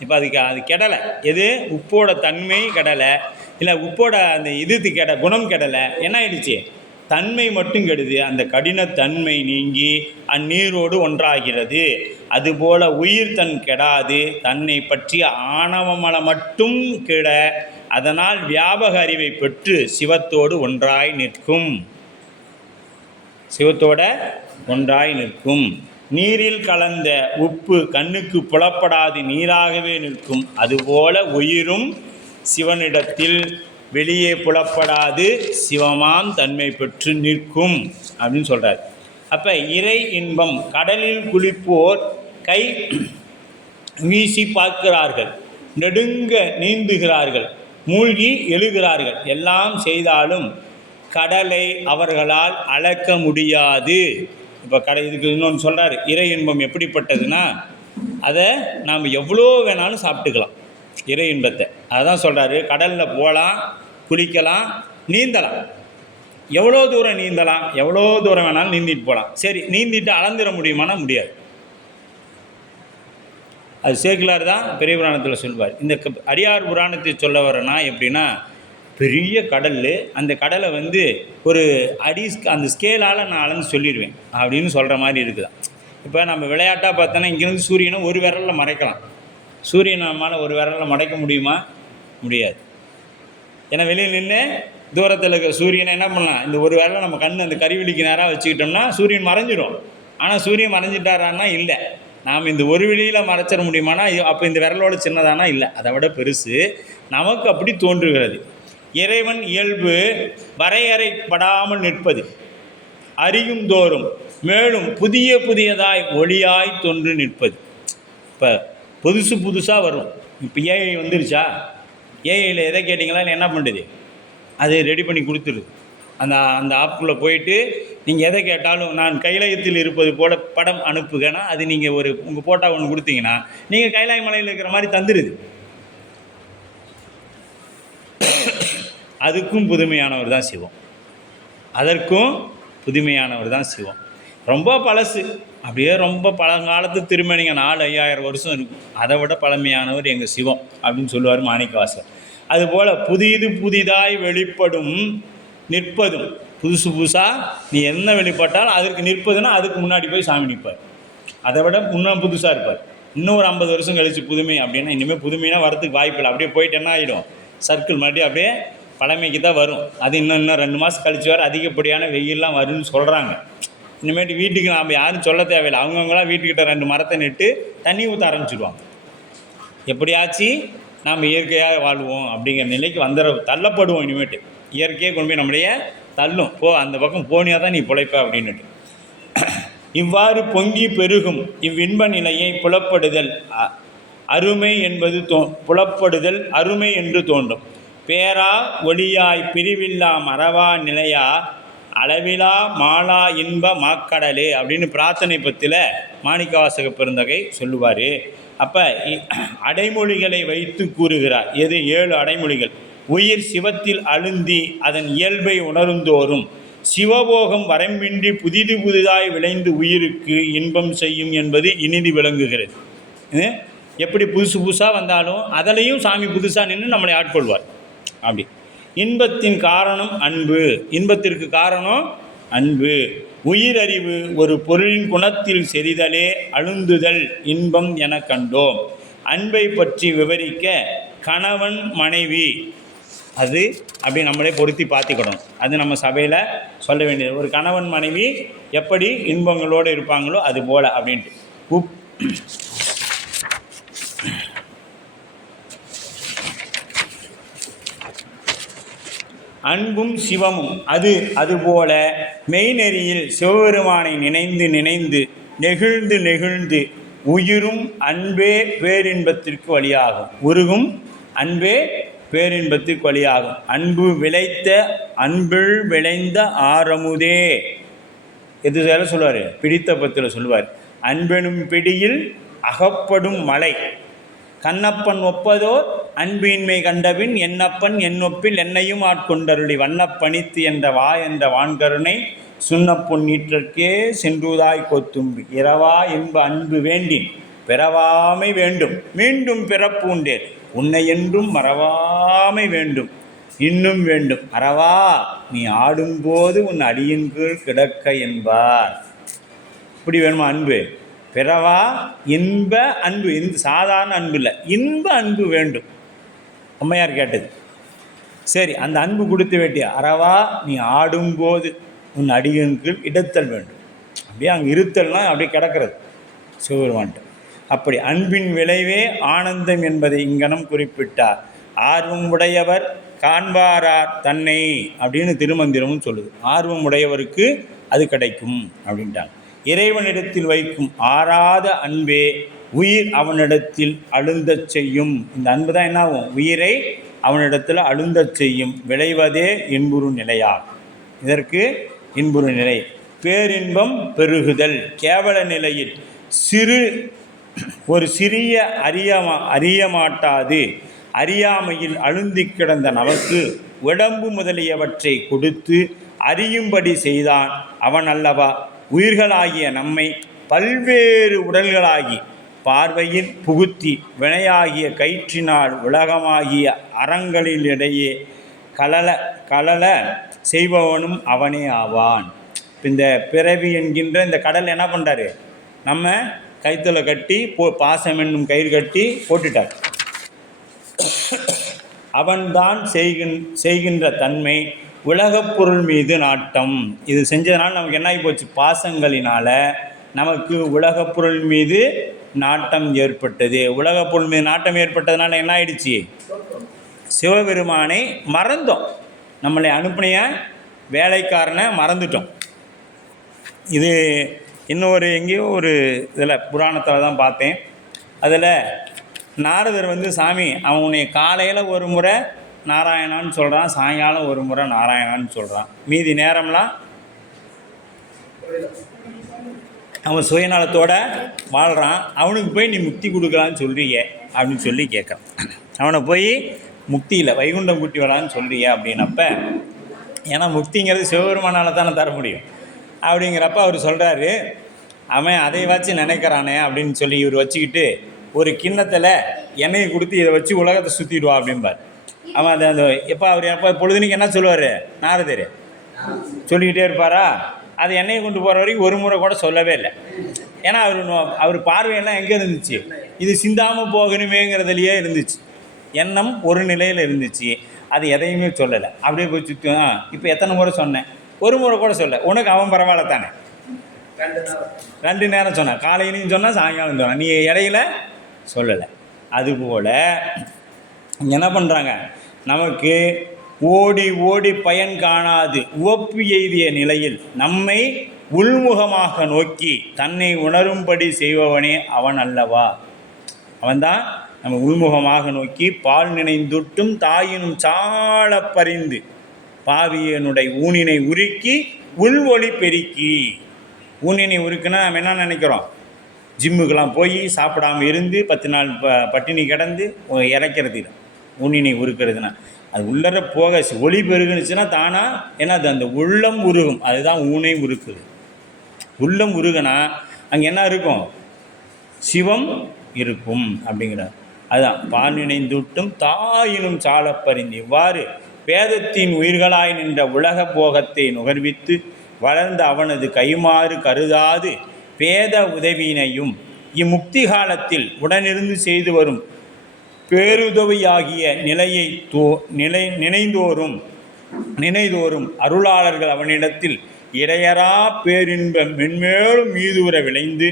இப்போ அது கெடலை. எது? உப்போட தன்மை கெடலை, இல்லை உப்போட அந்த குணம் கெடலை. என்ன ஆயிடுச்சு? தன்மை மட்டும் கெடுது. அந்த கடினத்தன்மை நீங்கி அந்நீரோடு ஒன்றாகிறது. அதுபோல் உயிர் தன் கெடாது, தன்னை பற்றிய ஆணவமலை மட்டும் கெட அதனால் வியாபக அறிவை பெற்று சிவத்தோடு ஒன்றாய் நிற்கும். சிவத்தோட ஒன்றாய் நிற்கும். நீரில் கலந்த உப்பு கண்ணுக்கு புலப்படாது நீராகவே நிற்கும். அதுபோல உயிரும் சிவனிடத்தில் வெளியே புலப்படாது சிவமாம் தன்மை பெற்று நிற்கும் அப்படின்னு சொல்கிறார். அப்போ இறை இன்பம் கடலில் குளிப்போர் கை வீசி பார்க்கிறார்கள், நெடுங்க நீந்துகிறார்கள், மூழ்கி எழுகிறார்கள், எல்லாம் செய்தாலும் கடலை அவர்களால் அளக்க முடியாது. இப்போ இதுக்கு இன்னொன்று சொல்கிறார். இறை இன்பம் எப்படிப்பட்டதுன்னா அதை நாம் எவ்வளோ வேணாலும் சாப்பிட்டுக்கலாம் இறை இன்பத்தை. அதுதான் சொல்கிறாரு. கடலில் போகலாம், குளிக்கலாம், நீந்தலாம், எவ்வளோ தூரம் நீந்தலாம், எவ்வளோ தூரம் வேணாலும் நீந்திட்டு போகலாம். சரி, நீந்திட்டு அளந்துட முடியுமானா முடியாது. அது சேக்கிலார் தான் பெரிய புராணத்தில் சொல்வார். இந்த அடியார் புராணத்தை சொல்ல வரனா எப்படின்னா, பெரிய கடல், அந்த கடலை ஒரு அடி அந்த ஸ்கேலால் நான் அளந்து சொல்லிடுவேன் அப்படின்னு சொல்கிற மாதிரி இருக்குதான். இப்போ நம்ம விளையாட்டாக பார்த்தோன்னா இங்கேருந்து சூரியனை ஒரு விரலில் மறைக்கலாம். சூரியன் நம்மால் ஒரு விரலில் மறைக்க முடியுமா? முடியாது. ஏன்னா வெளியில் நின்று தூரத்தில் இருக்க சூரியனை என்ன பண்ணலாம், இந்த ஒரு விரலை நம்ம கண் அந்த கருவிழிக்கு நேராக வச்சுக்கிட்டோம்னா சூரியன் மறைஞ்சிடும். ஆனால் சூரியன் மறைஞ்சிட்டாரான்னா இல்லை. நாம் இந்த ஒரு வெளியில் மறைச்சிட முடியுமானா அப்போ இந்த விரலோட சின்னதானா? இல்லை, அதை விட பெருசு. நமக்கு அப்படி தோன்றுகிறது. இறைவன் இயல்பு வரையறைப்படாமல் நிற்பது, அறியும் தோறும் மேலும் புதிய புதியதாய் ஒளியாய் தோன்று நிற்பது. இப்போ புதுசாக வரும். இப்போ ஏஐ வந்துருச்சா? ஏஐயில் எதை கேட்டிங்களான்னு என்ன பண்ணுறது, அது ரெடி பண்ணி கொடுத்துருது. அந்த ஆப்புக்குள்ளே போயிட்டு நீங்கள் எதை கேட்டாலும் நான் கைலாயத்தில் இருப்பது போல படம் அனுப்புங்கன்னா அது நீங்கள் உங்கள் ஃபோட்டோ ஒன்று கொடுத்தீங்கன்னா நீங்கள் கைலாய மலையில் இருக்கிற மாதிரி தந்துடுது. அதுக்கும் புதுமையானவர் தான் சிவம். அதற்கும் புதுமையானவர் தான் சிவம். ரொம்ப பழசு, அப்படியே ரொம்ப பழங்காலத்து திருமணிங்க 4-5000 வருஷம் இருக்கும். அதை விட பழமையானவர் எங்கள் சிவம் அப்படின்னு சொல்லுவார் மாணிக்கவாசகர். அதுபோல் புதிதாய் வெளிப்படும் நிற்பதும். புதுசாக நீ என்ன வெளிப்பட்டாலும் அதற்கு நிற்பதுன்னா அதுக்கு முன்னாடி போய் சாமி நிற்பார். அதை விட இன்னும் புதுசாக இருப்பார். இன்னும் ஒரு 50 வருஷம் கழித்து புதுமை அப்படின்னா இனிமேல் புதுமைனா வரத்துக்கு வாய்ப்பு இல்லை. அப்படியே போயிட்டு என்ன ஆகிடும், சர்க்கிள் மறுபடியும் அப்படியே பழமைக்கு தான் வரும். அது இன்னும் 2 மாதம் கழிச்சு வர அதிகப்படியான வெயிலெலாம் வரும்னு சொல்கிறாங்க. இனிமேட்டு வீட்டுக்கு நாம் யாரும் சொல்ல தேவையில்லை. அவங்கவுங்களாம் வீட்டுக்கிட்ட 2 மரத்தை நட்டு தண்ணி ஊற்ற ஆரம்பிச்சிடுவாங்க. எப்படியாச்சு நாம் இயற்கையாக வாழ்வோம் அப்படிங்கிற நிலைக்கு தள்ளப்படுவோம். இனிமேட்டு இயற்கையை கொண்டு போய் நம்மளைய தள்ளும். அந்த பக்கம் போனியாக தான் நீ பிழைப்ப அப்படின்னுட்டு. இவ்வாறு பொங்கி பெருகும் இவ்வின்ப நிலையை புலப்படுதல் அருமை என்பது புலப்படுதல் அருமை என்று தோன்றும். பேரா ஒளியாய் பிரிவில்லா மறவா நிலையா அளவிலா மாலா இன்ப மாக்கடலே அப்படின்னு பிரார்த்தனை பற்றியில் மாணிக்கவாசக பெருந்தகை சொல்லுவார். அப்போ அடைமொழிகளை வைத்து கூறுகிறார். எது 7 அடைமொழிகள். உயிர் சிவத்தில் அழுந்தி அதன் இயல்பை உணர்ந்தோறும் சிவபோகம் வரம்பின்றி புதிதாய் விளைந்து உயிருக்கு இன்பம் செய்யும் என்பது இனிது விளங்குகிறது. எப்படி புதுசாக வந்தாலும் அதிலையும் சாமி புதுசாக நின்று நம்மளை ஆட்கொள்வார். அப்படி இன்பத்தின் காரணம் அன்பு. இன்பத்திற்கு காரணம் அன்பு. உயிரறிவு ஒரு பொருளின் குணத்தில் செறிதலே அழுந்துதல் இன்பம் என கண்டோம். அன்பை பற்றி விவரிக்க கணவன் மனைவி அது அப்படி நம்மளே பொருத்தி பார்த்துக்கணும். அது நம்ம சபையில் சொல்ல வேண்டியது. ஒரு கணவன் மனைவி எப்படி இன்பங்களோடு இருப்பாங்களோ அது போல் அப்படின்ட்டு. அன்பும் சிவமும் அதுபோல மெய்நெறியில் சிவபெருமானை நினைந்து நெகிழ்ந்து உயிரும் அன்பே பேரின்பத்திற்கு வழியாகும். உருகும் அன்பே பேரின்பத்திற்கு வழியாகும். அன்பில் விளைந்த ஆரமுதே. எது சொல்லுவார், பிடித்த பத்தில் சொல்லுவார். அன்பெனும் பிடியில் அகப்படும் மலை கண்ணப்பன் ஒப்பதோர் அன்பின்மை கண்டபின் என்னப்பன் என்னொப்பில் என்னையும் ஆட்கொண்டருளி வண்ணப்பணித்து என்ற வான்கருணை சுண்ண பொன்னீற்றற்கே சென்றுதாய் கொத்தும்பு இரவா என்ப அன்பு வேண்டின் பிறவாமை வேண்டும் மீண்டும் பிறப்பூண்டேன் உன்னை என்றும் மறவாமை வேண்டும் இன்னும் வேண்டும் அறவா நீ ஆடும்போது உன் அடியின் கீழ் கிடக்க என்பார். இப்படி வேணுமா அன்பு? பிறவா இன்ப அன்பு. சாதாரண அன்பு இல்லை, இன்ப அன்பு வேண்டும். அம்மையார் கேட்டது. சரி, அந்த அன்பு கொடுத்து வேண்டிய அறவா நீ ஆடும்போது உன் அடியனுக்கு இடத்தல் வேண்டும். அப்படியே அங்கே இருத்தல்னா அப்படியே கிடக்கிறது சிவபெருமான்ட்டு. அப்படி அன்பின் விளைவே ஆனந்தம் என்பதை இங்கனம் குறிப்பிட்டார். ஆர்வம் உடையவர் காண்பாரார் தன்னை அப்படின்னு திருமந்திரமும் சொல்லுது. ஆர்வம் உடையவருக்கு அது கிடைக்கும் அப்படின்ட்டாங்க. இறைவனிடத்தில் வைக்கும் ஆறாத அன்பே உயிர் அவனிடத்தில் அழுந்தச் செய்யும். இந்த அன்பு தான் என்ன ஆகும்? உயிரை அவனிடத்தில் அழுந்தச் செய்யும். விளைவதே இன்புறு நிலையாகும். இதற்கு இன்புறு நிலை. பேரின்பம் பெருகுதல். கேவல நிலையில் ஒரு சிறிய அறியமாட்டாது அறியாமையில் அழுந்தி கிடந்த நமக்கு உடம்பு முதலியவற்றை கொடுத்து அறியும்படி செய்தான் அவன் அல்லவா உயிர்களாகிய நம்மை பல்வேறு உடல்களாகி பார்வையில் புகுத்தி வினையாகிய கயிற்றினால் உலகமாகிய அறங்களிலிடையே கலல செய்பவனும் அவனே ஆவான். இந்த பிறவி என்கின்ற இந்த கடல் என்ன பண்ணுறாரு? நம்ம கைத்துல கட்டி பாசம் என்னும் கயிறு கட்டி போட்டுட்டார். அவன்தான் செய்கின்ற தன்மை உலகப் பொருள் மீது நாட்டம். இது செஞ்சதுனால நமக்கு என்ன ஆகி போச்சு? பாசங்களினால் நமக்கு உலகப் பொருள் மீது நாட்டம் ஏற்பட்டது. உலகப் பொருள் மீது நாட்டம் ஏற்பட்டதுனால என்ன ஆயிடுச்சு? சிவபெருமானை மறந்தோம். நம்மளை அனுப்பின வேலைக்காரனை மறந்துட்டோம். இது இன்னொரு எங்கேயோ ஒரு இதில் புராணத்தில் தான் பார்த்தேன். அதில் நாரதர் சாமி அவன் உன்னை காலையில் ஒரு முறை நாராயணான்னு சொல்கிறான், சாயங்காலம் ஒரு முறை நாராயணான்னு சொல்கிறான், மீதி நேரம்லாம் அவன் சுயநலத்தோடு வாழ்கிறான், அவனுக்கு போய் நீ முக்தி கொடுக்கலான்னு சொல்கிறீங்க அப்படின்னு சொல்லி கேட்குறான். அவனை போய் முக்தியில் வைகுண்டம் கூட்டி வரான்னு சொல்கிறீங்க அப்படின்னப்ப, ஏன்னா முக்திங்கிறது சிவபெருமானால் தானே தர முடியும் அப்படிங்கிறப்ப அவர் சொல்கிறாரு, அவன் அதை வச்சு நினைக்கிறானே அப்படின்னு சொல்லி இவர் வச்சுக்கிட்டு ஒரு கிண்ணத்தில் எண்ணெயை கொடுத்து இதை வச்சு உலகத்தை சுற்றிடுவா அப்படிம்பார். அவன் அதை அந்த எப்போ பொழுதுனிக்கு என்ன சொல்லுவார் நாரதர்? சொல்லிக்கிட்டே இருப்பாரா? அது எண்ணெயை கொண்டு போகிற வரைக்கும் ஒரு முறை கூட சொல்லவே இல்லை. ஏன்னா அவர் பார்வையெல்லாம் எங்கே இருந்துச்சு? இது சிந்தாமல் போகணுமேங்கிறதுலையே இருந்துச்சு. எண்ணம் ஒரு நிலையில் இருந்துச்சு. அது எதையுமே சொல்லலை. அப்படியே போய் சுற்றி இப்போ எத்தனை முறை சொன்னேன்? ஒரு முறை கூட சொல்ல. உனக்கு அவன் பரவாயில்ல தானே? 2 நேரம் சொன்னான். காலையிலையும் சொன்னால் சாயங்காலம் சொன்னான். நீ இடையில சொல்லலை. அதுபோல் என்ன பண்ணுறாங்க? நமக்கு ஓடி ஓடி பயன் காணாது உவப்பு எய்திய நிலையில் நம்மை உள்முகமாக நோக்கி தன்னை உணரும்படி செய்பவனே அவன் அல்லவா. அவன்தான் நம்ம உள்முகமாக நோக்கி பால் நினைந்துட்டும் தாயினும் சால பறிந்து பாவியனுடைய ஊனினை உருக்கி உள்வொளி பெருக்கி. ஊனினை உருக்குன்னா நம்ம என்ன நினைக்கிறோம்? ஜிம்முக்கெல்லாம் போய் சாப்பிடாமல் இருந்து 10 நாள் பட்டினி கிடந்து இறக்கிறது இல்லை. ஊனினை உருக்கிறதுனா அது உள்ளர போக ஒளி பெருகுனுச்சுன்னா தானா ஏன்னா அது அந்த உள்ளம் உருகும். அதுதான் ஊனை உருக்குது. உள்ளம் உருகுனா அங்கே என்ன இருக்கும்? சிவம் இருக்கும் அப்படிங்கிறார். அதுதான் பால் நினைந்துட்டும் தாயினும் சால பறிந்து. இவ்வாறு வேதத்தின் உயிர்களாய் நின்ற உலக போகத்தை நுகர்வித்து வளர்ந்த அவனது கைமாறு கருதாது வேத உதவியினையும் இம்முக்தி காலத்தில் உடனிருந்து செய்து வரும் பேருதவியாகிய நிலையை நினைதோறும் அருளாளர்கள் அவனிடத்தில் இடையறா பேரின்பம் மென்மேலும் மீதூர விளைந்து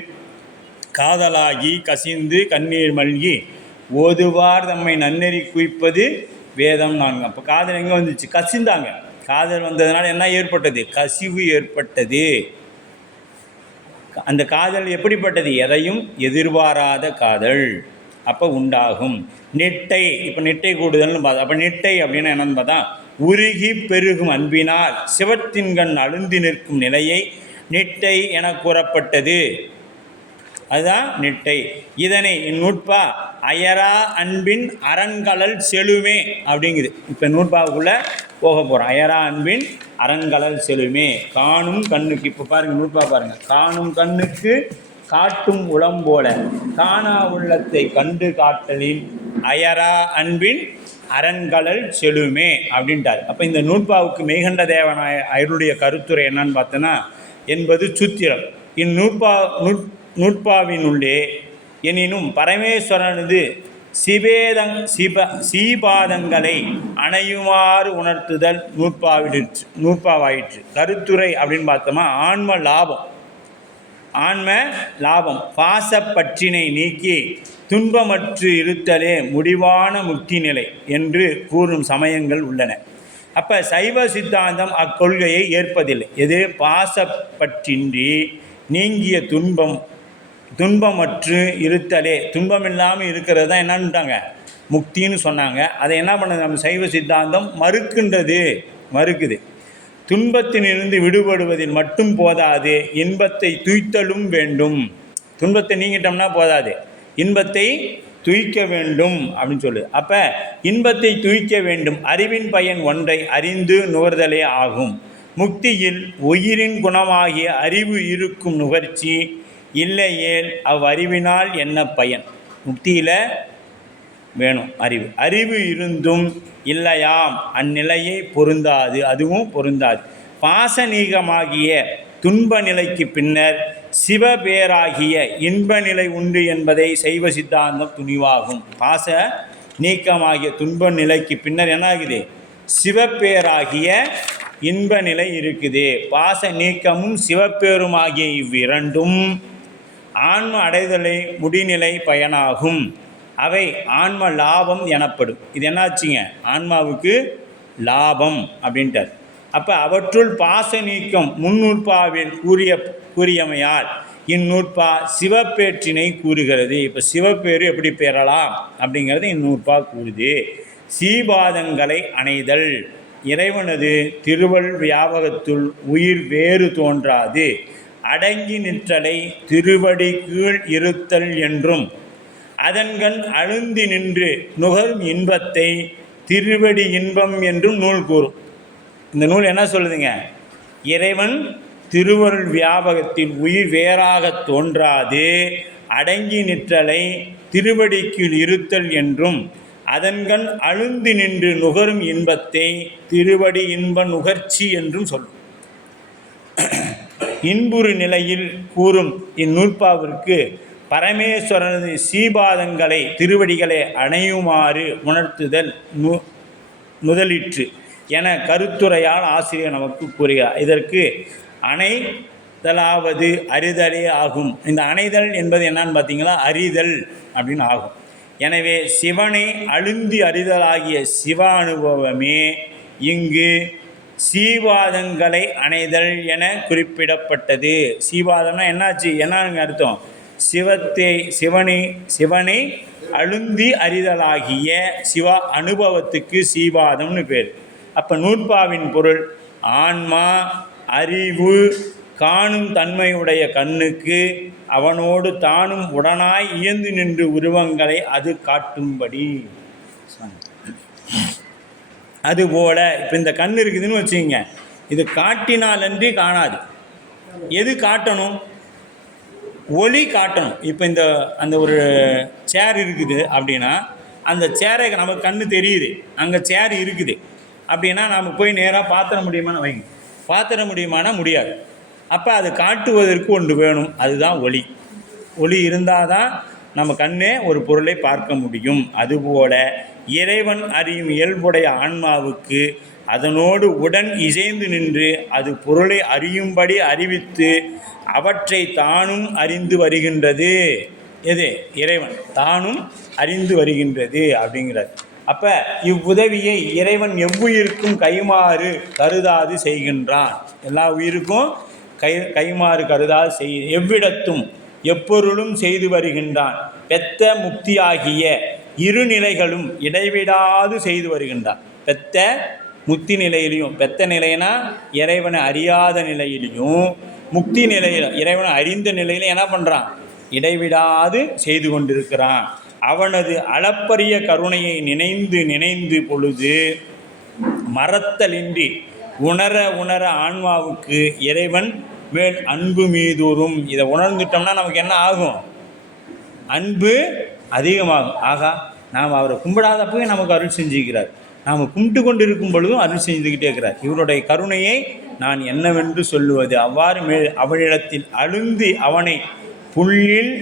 காதலாகி கசிந்து கண்ணீர் மல்கி ஓதுவார் தம்மை நன்னெறி குவிப்பது வேதம். நாங்கள் அப்போ காதல் எங்கே வந்துச்சு? கசிந்தாங்க. காதல் வந்ததுனால என்ன ஏற்பட்டது? கசிவு ஏற்பட்டது. அந்த காதல் எப்படிப்பட்டது? எதையும் எதிர்பாராத காதல் அப்போ உண்டாகும். நெட்டை, இப்போ நெட்டை கூடுதல்னு பார்த்தா, அப்போ நெட்டை அப்படின்னா என்னன்னு பார்த்தா உருகி பெருகும் அன்பினால் சிவத்தின்கண் அழுந்தி நிற்கும் நிலையை நெட்டை என கூறப்பட்டது. அதுதான் நெட்டை. இதனை நூற்பா அயரா அன்பின் அரண்கலல் செழுமே அப்படிங்குது. இப்போ நூற்பாவுக்குள்ளே போக போகிறோம். அயரா அன்பின் அரண்கலல் செழுமே. காணும் கண்ணுக்கு, இப்போ பாருங்கள் நூற்பா பாருங்கள். காணும் கண்ணுக்கு காட்டும் உளம் போல காணா உள்ளத்தை கண்டு காட்டலில் அயரா அன்பின் அரண்கலல் செழுமே அப்படின்ட்டார். அப்போ இந்த நூற்பாவுக்கு மெய்கண்ட தேவனாய அருளுடைய கருத்துரை என்னன்னு பார்த்தோன்னா என்பது சூத்திரம். நூற்பாவினுள்ளே எனினும் பரமேஸ்வரனது சீபாதங்களை அணையுமாறு உணர்த்துதல் நூற்பாவாயிற்று. கருத்துரை அப்படின்னு பார்த்தோமா, ஆன்ம லாபம் பாசப்பற்றினை நீக்கி துன்பமற்று இருத்தலே முடிவான முக்தி நிலை என்று கூறும் சமயங்கள் உள்ளன. அப்போ சைவ சித்தாந்தம் அக்கொள்கையை ஏற்பதில்லை. எது? பாசப்பற்றின்றி நீங்கிய துன்பமற்று இருத்தலே, துன்பமில்லாமல் இருக்கிறது தான் என்னன்னுட்டாங்க முக்தின்னு சொன்னாங்க. அதை என்ன பண்ணுது நம்ம சைவ சித்தாந்தம் மறுக்குது. துன்பத்திலிருந்து விடுபடுவதில் மட்டும் போதாது, இன்பத்தை துய்த்தலும் வேண்டும். துன்பத்தை நீங்கிட்டோம்னா போதாது, இன்பத்தை துய்க்க வேண்டும் அப்படின்னு சொல்லுது. அப்போ இன்பத்தை துய்க்க வேண்டும், அறிவின் பயன் ஒன்றை அறிந்து நுகர்தலே ஆகும். முக்தியில் உயிரின் குணமாகிய அறிவு இருக்கும் நுகர்ச்சி இல்லையேல் அவ்வறிவினால் என்ன பயன்? முக்தியில் வேணும் அறிவு இருந்தும் இல்லையாம் அந்நிலையை பொருந்தாது, அதுவும் பொருந்தாது. பாச நீக்கமாகிய துன்ப நிலைக்கு பின்னர் சிவபேராகிய இன்ப நிலை உண்டு என்பதை சைவ சித்தாந்தம் துணிவாகும். பாச நீக்கமாகிய துன்ப நிலைக்கு பின்னர் என்ன ஆகுது? சிவப்பேராகிய இன்ப நிலை இருக்குது. பாச நீக்கமும் சிவப்பேருமாகிய இவ்விரண்டும் ஆன்ம அடைதலை முடிநிலை பயனாகும். அவை ஆன்ம லாபம் எனப்படும். இது என்னாச்சுங்க? ஆன்மாவுக்கு லாபம் அப்படின்ட்டார். அப்போ அவற்றுள் பாச நீக்கம் முன்னூற்பாவில் கூறியமையால் இந்நூற்பா சிவப்பேற்றினை கூறுகிறது. இப்போ சிவப்பேறு எப்படி பெறலாம் அப்படிங்கிறது இந்நூற்பா கூறுது. சீபாதங்களை அணைதல், இறைவனது திருவள் வியாபகத்துள் உயிர் வேறு தோன்றாது அடங்கி நிற்றலை திருவடி கீழ் இருத்தல் என்றும், அதன்கண் அழுந்தி நின்று நுகரும் இன்பத்தை திருவடி இன்பம் என்றும் நூல் கூறும். இந்த நூல் என்ன சொல்லுதுங்க? இறைவன் திருவருள் வியாபகத்தில் உயிர் வேறாக தோன்றாது அடங்கி நிற்றலை திருவடிக்குள் இருத்தல் என்றும், அதன்கண் அழுந்தி நின்று நுகரும் இன்பத்தை திருவடி இன்ப நுகர்ச்சி என்றும் சொல்லும். இன்புறு நிலையில் கூறும் இந்நூற்பாவிற்கு பரமேஸ்வரனது சீபாதங்களை திருவடிகளை அணையுமாறு உணர்த்துதல் முதலிற்று என கருத்துரையால் ஆசிரியர் நமக்கு கூறுகிறார். இதற்கு அணைதலாவது அறிதலே ஆகும். இந்த அணைதல் என்பது என்னன்னு பார்த்தீங்களா? அறிதல் அப்படின்னு ஆகும். எனவே சிவனை அழுந்தி அறிதலாகிய சிவ அனுபவமே இங்கு சீவாதங்களை அணைதல் என குறிப்பிடப்பட்டது. சீவாதம்னா என்னாச்சு? என்னன்னு அர்த்தம்? சிவனை அழுந்தி அறிதலாகிய சிவ அனுபவத்துக்கு சீவாதம்னு பேர். அப்போ நூற்பாவின் பொருள் ஆன்மா அறிவு காணும் தன்மையுடைய கண்ணுக்கு அவனோடு தானும் உடனாய் இயந்து நின்று உருவங்களை அது காட்டும்படி. அதுபோல இப்போ இந்த கண் இருக்குதுன்னு வச்சுக்கோங்க, இது காட்டினாலன்றி காணாது. எது காட்டணும்? ஒளி காட்டணும். இப்போ அந்த ஒரு சேர் இருக்குது அப்படின்னா அந்த சேரை நமக்கு கண்ணு தெரியுது, அங்கே சேர் இருக்குது அப்படின்னா நம்ம போய் நேராக பாத்திர முடியுமான்னு வைங்க, பாத்திர முடியுமானா முடியாது. அப்போ அது காட்டுவதற்கு ஒன்று வேணும், அதுதான் ஒளி. ஒளி இருந்தால் தான் நம்ம கண்ணே ஒரு பொருளை பார்க்க முடியும். அதுபோல இறைவன் அறியும் இயல்புடைய ஆன்மாவுக்கு அதனோடு உடன் இசைந்து நின்று அது பொருளை அறியும்படி அறிவித்து அவற்றை தானும் அறிந்து வருகின்றது. எது? இறைவன் தானும் அறிந்து வருகின்றது அப்படிங்கிறார். அப்போ இவ்வுதவியை இறைவன் எவ்வுயிருக்கும் கைமாறு கருதாது செய்கின்றான். எல்லா உயிருக்கும் கைமாறு கருதாது எவ்விடத்தும் எப்பொருளும் செய்து வருகின்றான். பெத்த முக்தியாகிய இரு நிலைகளும் இடைவிடாது செய்து வருகின்றான். பெத்த முக்தி நிலையிலையும், பெத்த நிலைனா இறைவனை அறியாத நிலையிலையும், முக்தி நிலையில் இறைவனை அறிந்த நிலையிலும் என்ன பண்ணுறான்? இடைவிடாது செய்து கொண்டிருக்கிறான். அவனது அளப்பரிய கருணையை நினைந்து பொழுது மறத்தலின்றி உணர ஆன்மாவுக்கு இறைவன் மேல் அன்பு மீதூறும். இதை உணர்ந்துட்டோம்னா நமக்கு என்ன ஆகும்? அன்பு அதிகமாகும். ஆகா, நாம் அவரை கும்பிடாதப்பவே நமக்கு அருள் செஞ்சுக்கிறார், நாம் கும்பிட்டு கொண்டு இருக்கும் பொழுதும் அருள் செஞ்சுக்கிட்டே இருக்கிறார். இவருடைய கருணையை நான் என்னவென்று சொல்லுவது? அவ்வாறு அவனிடத்தில் அழுந்தி அவனை புள்ளில்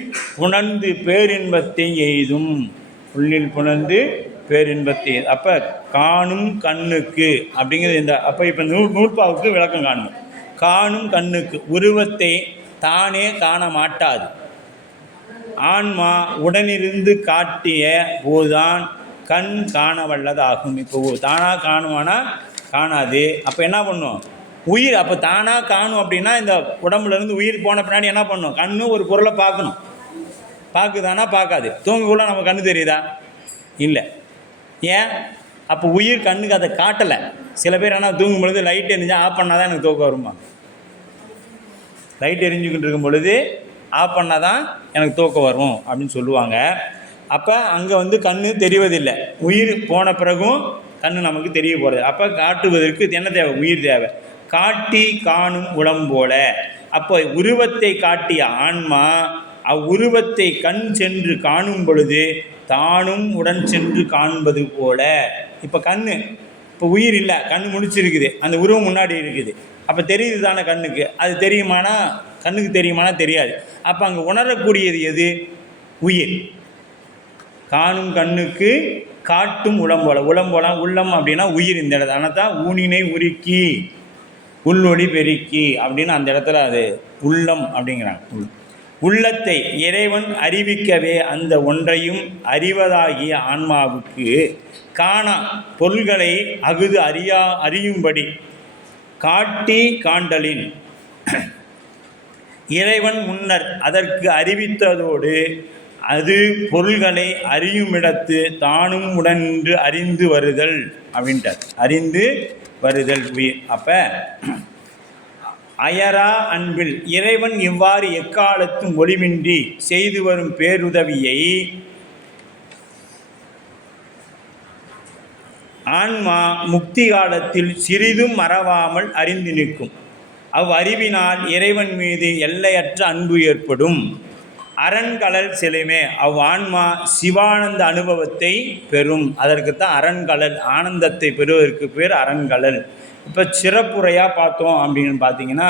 உணர்ந்து பேரின்பத்தை எய்தும். உள்ளில் புணர்ந்து பேரின்பத்தை. அப்போ காணும் கண்ணுக்கு அப்படிங்கிறது இந்த அப்போ இப்போ நூற்பாவுக்கு விளக்கம் காணணும். காணும் கண்ணுக்கு உருவத்தை தானே காண மாட்டாது. ஆன்மா உடனிருந்து காட்டிய போதுதான் கண் காண வல்லதாகும். இப்போ தானாக காணுமானா காணாது. அப்போ என்ன பண்ணும்? உயிர் அப்போ தானாக காணும் அப்படின்னா இந்த உடம்புலேருந்து உயிர் போன பின்னாடி என்ன பண்ணும்? கண்ணு ஒரு பொருளை பார்க்கணும். பார்க்குதானா? பார்க்காது. தூங்கக்குள்ள நம்ம கண்ணு தெரியுதா? இல்லை. ஏன்? அப்போ உயிர் கண்ணுக்கு அதை காட்டலை. சில பேர் ஆனால் தூங்கும் பொழுது லைட் எரிஞ்சால் ஆஃப் பண்ணால் தான் எனக்கு தூக்கம் வருமா? லைட் எரிஞ்சுக்கிட்டு இருக்கும் பொழுது ஆஃப் பண்ணால் தான் எனக்கு தூக்கம் வரும் அப்படின்னு சொல்லுவாங்க. அப்போ அங்கே கண்ணு தெரிவதில்லை. உயிர் போன பிறகும் கண்ணு நமக்கு தெரிய போகிறது. அப்போ காட்டுவதற்கு என்ன தேவை? உயிர் தேவை. காட்டி காணும் உளம் போல. அப்போ உருவத்தை காட்டிய ஆன்மா அவ்வுருவத்தை கண் சென்று காணும் பொழுது தானும் உடன் சென்று காண்பது போல. இப்போ கண்ணு, இப்போ உயிர் இல்லை, கண் முடிச்சிருக்குது, அந்த உருவம் முன்னாடி இருக்குது. அப்போ தெரியுது தானே கண்ணுக்கு? அது தெரியுமானா? கண்ணுக்கு தெரியுமானா? தெரியாது. அப்போ அங்கே உணரக்கூடியது எது? உயிர். காணும் கண்ணுக்கு காட்டும் உளம்போல. உளம்போல உள்ளம் அப்படின்னா உயிர். இந்த இடத்துல ஆனால் தான் ஊனினை உருக்கி உள்ளொளி பெருக்கி அப்படின்னு அந்த இடத்துல அது உள்ளம் அப்படிங்கிறாங்க. உள்ளத்தை இறைவன் அறிவிக்கவே அந்த ஒன்றையும் அறிவதாகிய ஆன்மாவுக்கு காணா பொருள்களை அகுது அறியும்படி காட்டி காண்டலின் இறைவன் முன்னர் அதற்கு அறிவித்ததோடு அது பொருள்களை அறியுமிடத்து தானும் உடனின்று அறிந்து வருதல் அப்படின்ட்டார். அறிந்து வருதல் உயிர். அப்போ அயரா அன்பில் இறைவன் இவ்வாறு எக்காலத்தும் ஒளிவின்றி செய்து வரும் பேருதவியை ஆன்மா முக்தி காலத்தில் சிறிதும் மறவாமல் அறிந்து நிற்கும். அவ்வறிவினால் இறைவன் மீது எல்லையற்ற அன்பு ஏற்படும். அரண்கலல் செலுமே ஆன்மா சிவானந்த அனுபவத்தை பெறும். அதற்குத்தான் அரண்கலல். ஆனந்தத்தை பெறுவதற்கு பேர் அரண்கலல். இப்போ சிறப்புரையாக பார்த்தோம் அப்படின்னு பார்த்தீங்கன்னா,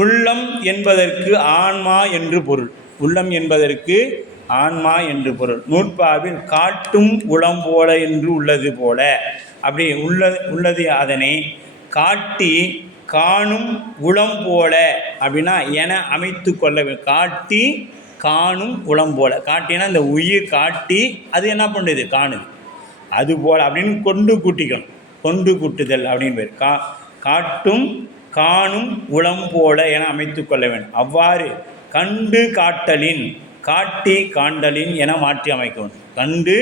உள்ளம் என்பதற்கு ஆன்மா என்று பொருள். உள்ளம் என்பதற்கு ஆன்மா என்று பொருள். நூற்பாவில் காட்டும் உளம் போல என்று உள்ளது போல அப்படி உள்ளது. அதனை காட்டி காணும் உளம் போல அப்படின்னா என அமைத்து கொள்ள வேண்டும். காட்டி காணும் உளம் போல. காட்டினா இந்த உயிர் காட்டி அது என்ன பண்ணுது? காணுது. அதுபோல் அப்படின்னு கொண்டு கூட்டிக்கணும். கொண்டு கூட்டுதல் அப்படின்னு பேர். காட்டும் காணும் உளம் போல என அமைத்து கொள்ள வேண்டும். அவ்வாறு கண்டு காட்டலின் காட்டி காண்டலின் என மாற்றி அமைக்கணும். கண்டு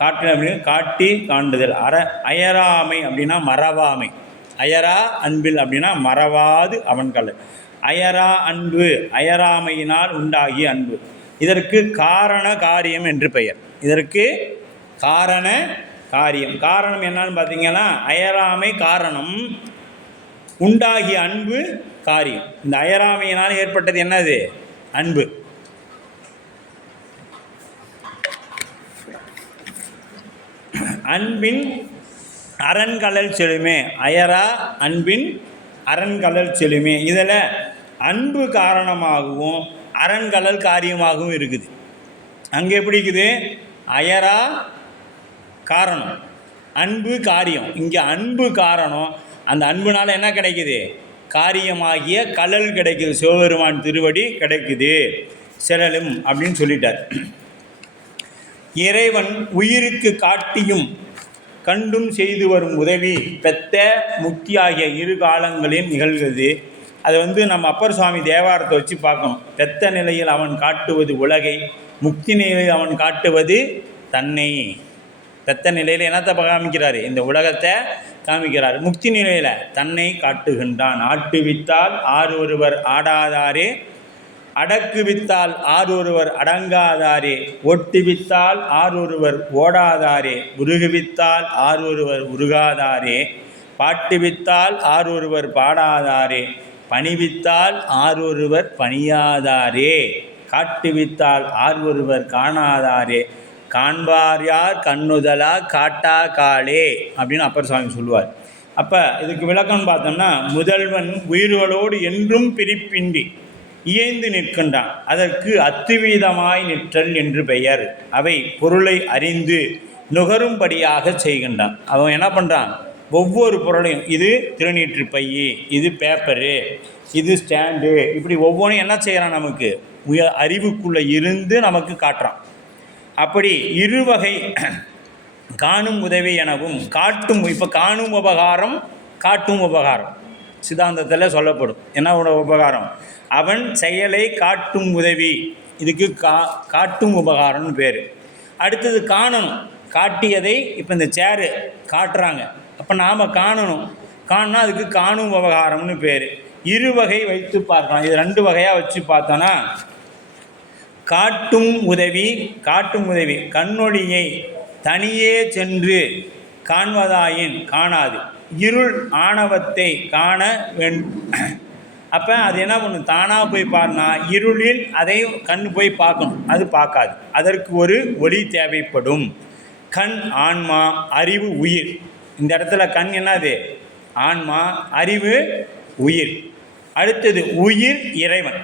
காட்டல் அப்படின்னு காட்டி காண்டுதல். அயராமை அப்படின்னா மறவாமை. அயரா அன்பில் அப்படின்னா மறவாது அவன் கலல். அயரா அன்பு அயராமையினால் உண்டாகிய அன்பு. இதற்கு காரண காரியம் என்று பெயர். இதற்கு காரண காரியம். காரணம் என்னன்னு பார்த்தீங்கன்னா, அயராமை காரணம், உண்டாகிய அன்பு காரியம். இந்த அயராமையினால் ஏற்பட்டது என்னது? அன்பு. அன்பின் அரண்கலல் செழுமே. அயரா அன்பின் அரண்கலல் செழுமே. இதில் அன்பு காரணமாகவும் அரண்கலல் காரியமாகவும் இருக்குது. அங்கே எப்படி இருக்குது? அயரா காரணம், அன்பு காரியம். இங்கே அன்பு காரணம். அந்த அன்புனால் என்ன கிடைக்குது? காரியமாகிய கலல் கிடைக்குது. சிவபெருமான் திருவடி கிடைக்குது. செலலும் அப்படின்னு சொல்லிட்டார். இறைவன் உயிருக்கு காட்டியும் கண்டும் செய்து வரும் உதவி பெத்த முக்தி ஆகிய இரு காலங்களில் நிகழ்கிறது. அதை நம்ம அப்பர் சுவாமி தேவாரத்தை வச்சு பார்க்கணும். பெத்த நிலையில் அவன் காட்டுவது உலகை, முக்தி நிலையில் அவன் காட்டுவது தன்னை. பெத்த நிலையில் என்னத்தை காமிக்கிறாரு? இந்த உலகத்தை காமிக்கிறார். முக்தி நிலையில் தன்னை காட்டுகின்றான். ஆட்டுவித்தால் ஆறு ஒருவர் ஆடாதாரே, அடக்குவித்தால் ஆறு ஒருவர் அடங்காதாரே, ஒட்டுவித்தால் ஆறு ஒருவர் ஓடாதாரே, உருகுவித்தால் ஆறு ஒருவர் உருகாதாரே, பாட்டுவித்தால் ஆறு ஒருவர் பாடாதாரே, பணிவித்தால் ஆறு ஒருவர் பணியாதாரே, காட்டுவித்தால் ஆறு ஒருவர் காணாதாரே, காண்பார் யார் கண்ணுதலா காட்டா காலே அப்படின்னு அப்பர் சுவாமி சொல்லுவார். அப்போ இதுக்கு விளக்கம் பார்த்தோம்னா, முதல்வன் உயிர்களோடு என்றும் பிரிப்பின்றி இயைந்து நிற்கின்றான். அதற்கு அத்துவீதமாய் நிற்றல் என்று பெயர். அவை பொருளை அறிந்து நுகரும்படியாக செய்கின்றான். அவன் என்ன பண்ணுறான், ஒவ்வொரு பொருளையும், இது திருநீற்று பை, இது பேப்பரு, இது ஸ்டாண்டு, இப்படி ஒவ்வொன்றும் என்ன செய்கிறான், நமக்கு அறிவுக்குள்ளே இருந்து நமக்கு காட்டுறான். அப்படி இருவகை காணும் உதவி எனவும் காட்டும். இப்போ காணும் உபகாரம், காட்டும் உபகாரம் சித்தாந்தத்தில் சொல்லப்படும். என்ன உபகாரம், அவன் செயலை காட்டும் உதவி, இதுக்கு காட்டும் உபகாரம்னு பேர். அடுத்தது காணணும், காட்டியதை இப்போ இந்த சேரு காட்டுறாங்க, அப்போ நாம் காணணும், காணுனா அதுக்கு காணும் உபகாரம்னு பேர். இருவகை வைத்து பார்க்கலாம். இது 2 வகையாக வச்சு பார்த்தோன்னா, காட்டும் உதவி, காட்டும் உதவி கண்ணொளியை தனியே சென்று காண்பதாயின் காணாது, இருள் ஆணவத்தை காண வேண்டும். அப்போ அது என்ன பண்ணும், தானாக போய் பாருனா இருளில் அதை கண் போய் பார்க்கணும், அது பார்க்காது. அதற்கு ஒரு ஒளி தேவைப்படும். கண் ஆன்மா, அறிவு உயிர். இந்த இடத்துல கண் என்னது, ஆன்மா, அறிவு உயிர். அடுத்தது உயிர் இறைவன்.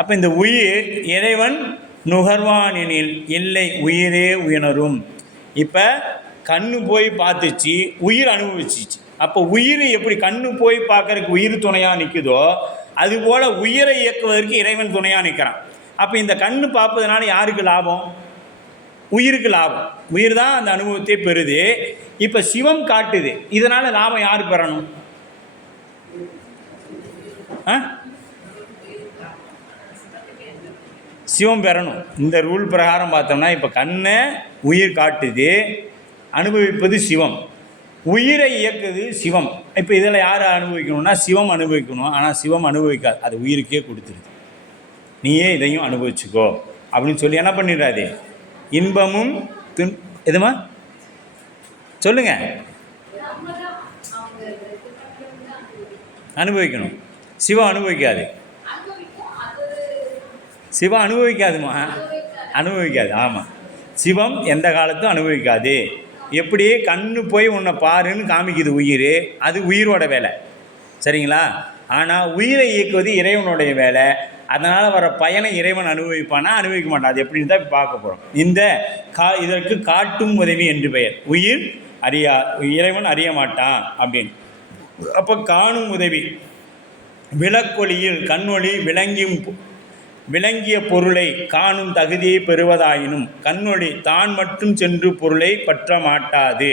அப்போ இந்த உயிர் இறைவன் நுகர்வானெனில் இல்லை உயிரே உணரும். இப்போ கண்ணு போய் பார்த்துச்சு, உயிர் அனுபவிச்சிச்சு. அப்போ உயிர் எப்படி கண்ணு போய் பார்க்கறதுக்கு உயிர் துணையாக நிற்குதோ, அதுபோல் உயிரை இயக்குவதற்கு இறைவன் துணையாக நிற்கிறான். அப்போ இந்த கண்ணு பார்ப்பதனால யாருக்கு லாபம், உயிருக்கு லாபம். உயிர் தான் அந்த அனுபவத்தை பெறுது. இப்போ சிவம் காட்டுது, இதனால் லாபம் யார் பெறணும், சிவம் பெறணும். இந்த ரூல் பிரகாரம் பார்த்தோம்னா, இப்போ கண்ணை உயிர் காட்டுது, அனுபவிப்பது சிவம், உயிரை இயக்குது சிவம். இப்போ இதில் யார் அனுபவிக்கணும்னா சிவம் அனுபவிக்கணும். ஆனால் சிவம் அனுபவிக்காது, அது உயிருக்கே கொடுத்துருது. நீயே இதையும் அனுபவிச்சுக்கோ அப்படின்னு சொல்லி என்ன பண்ணிடுறாரு, இன்பமும் எதுமா சொல்லுங்க, அனுபவிக்கணும். சிவம் அனுபவிக்காது, சிவம் அனுபவிக்காதுமா, அனுபவிக்காது. ஆமாம், சிவம் எந்த காலத்தும் அனுபவிக்காது. எப்படி கண்ணு போய் உன்னை பாருன்னு காமிக்குது உயிர், அது உயிரோட வேலை, சரிங்களா? ஆனால் உயிரை இயக்குவது இறைவனுடைய வேலை. அதனால் வர பயனை இறைவன் அனுபவிப்பானா, அனுபவிக்க மாட்டான். அது எப்படின்னு தான் பார்க்க போகிறோம். இந்த இதற்கு காட்டும் உதவி என்று பெயர். உயிர் இறைவன் அறிய மாட்டான் அப்படின்னு. அப்போ காணும் உதவி, விளக்கொளியில் கண்ணொளி விளங்கிய பொருளை காணும் தகுதியை பெறுவதாயினும் கண்ணொளி தான் மட்டும் சென்று பொருளை பற்ற மாட்டாது.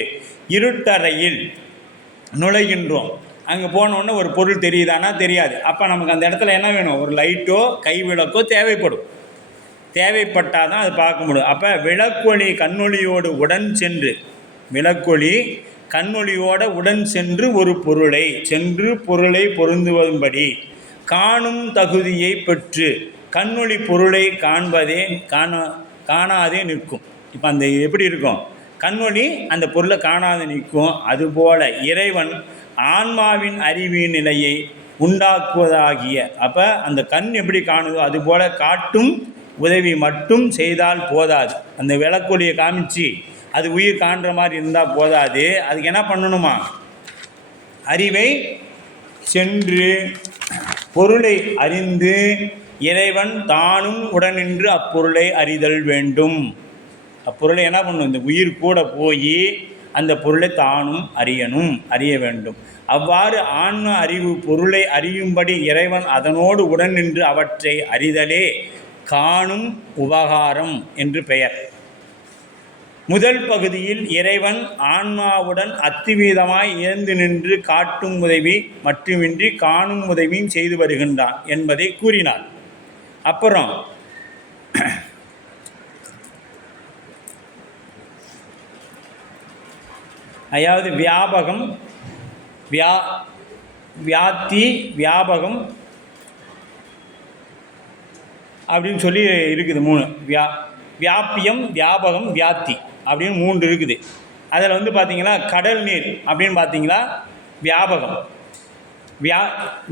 இருட்டறையில் நுழைகின்றோம், அங்கே போனோடனே ஒரு பொருள் தெரியுதானா, தெரியாது. அப்போ நமக்கு அந்த இடத்துல என்ன வேணும், ஒரு லைட்டோ கைவிளக்கோ தேவைப்படும். தேவைப்பட்டால் தான் அது பார்க்க முடியும். அப்போ விளக்கொளி கண்ணொளியோடு உடன் சென்று, விளக்கொளி கண்ணொளியோட உடன் சென்று ஒரு பொருளை பொருந்துவதும்படி காணும் தகுதியை பெற்று கண்ணொளி பொருளை காணாதே நிற்கும். இப்போ அந்த எப்படி இருக்கும், கண்ணொளி அந்த பொருளை காணாது நிற்கும். அதுபோல இறைவன் ஆன்மாவின் அறிவின் நிலையை உண்டாக்குவதாகிய, அப்போ அந்த கண் எப்படி காணுதோ அதுபோல் காட்டும் உதவி மட்டும் செய்தால் போதாது. அந்த விளக்கொலியை காமிச்சு அது உயிர் காண்ற மாதிரி இருந்தால் போதாது. அதுக்கு என்ன பண்ணணுமா, அறிவை சென்று பொருளை அறிந்து இறைவன் தானும் உடனின்று அப்பொருளை அறிதல் வேண்டும். அப்பொருளை என்ன பண்ணணும், இந்த உயிர் கூட போய் அந்த பொருளை தானும் அறிய வேண்டும். அவ்வாறு ஆன்ம அறிவு பொருளை அறியும்படி இறைவன் அதனோடு உடன் நின்று அவற்றை அறிதலே காணும் உபகாரம் என்று பெயர். முதல் பகுதியில் இறைவன் ஆன்மாவுடன் அத்துவீதமாய் இயந்து நின்று காட்டும் உதவி மட்டுமின்றி காணும் உதவியும் செய்து வருகின்றான் என்பதை கூறினார். அப்புறம் அதாவது வியாபகம், வியாத்தி, வியாபகம் அப்படின்னு சொல்லி இருக்குது 3. வியாபியம், வியாபகம், வியாத்தி அப்படின்னு 3 இருக்குது. அதில் வந்து பார்த்திங்களா, கடல் நீர் அப்படின்னு பார்த்திங்களா வியாபகம்,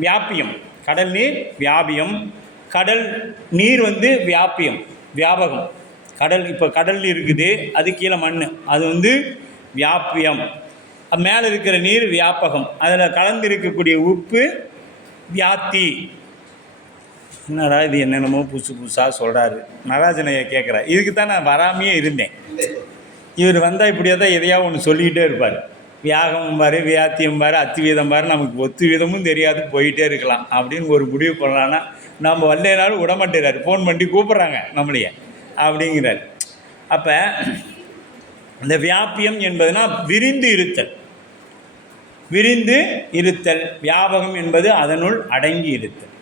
வியாபியம் கடல் நீர், வியாபியம் கடல் நீர் வந்து வியாபியம், வியாபகம் கடல். இப்போ கடல் இருக்குது, அது கீழே மண், அது வந்து வியாபியம். மேலே இருக்கிற நீர் வியாபகம், அதில் கலந்து இருக்கக்கூடிய உப்பு வியாத்தி. என்னடா இது என்னென்னமோ புதுசு புதுசாக சொல்கிறாரு நடராஜனையை கேட்குறாரு. இதுக்கு தான் நான் வராமையே இருந்தேன். இவர் வந்தால் இப்படியே தான் எதையா ஒன்று சொல்லிக்கிட்டே இருப்பார். வியாகமம் பாரு, வியாத்தியம் பாரு, அத்துவீதம் பாரு, நமக்கு ஒத்து வீதமும் தெரியாது, போயிட்டே இருக்கலாம் அப்படின்னு ஒரு முடிவு பண்ணலான்னா நம்ம வரலைனாலும் விடமாட்டேறாரு. ஃபோன் பண்ணி கூப்பிட்றாங்க நம்மளையே அப்படிங்கிறார். அப்போ இந்த வியாபியம் என்பதுனா விரிந்து இருத்தல். விரிந்து இருத்தல். வியாபகம் என்பது அதனுள் அடங்கி இருத்தல்.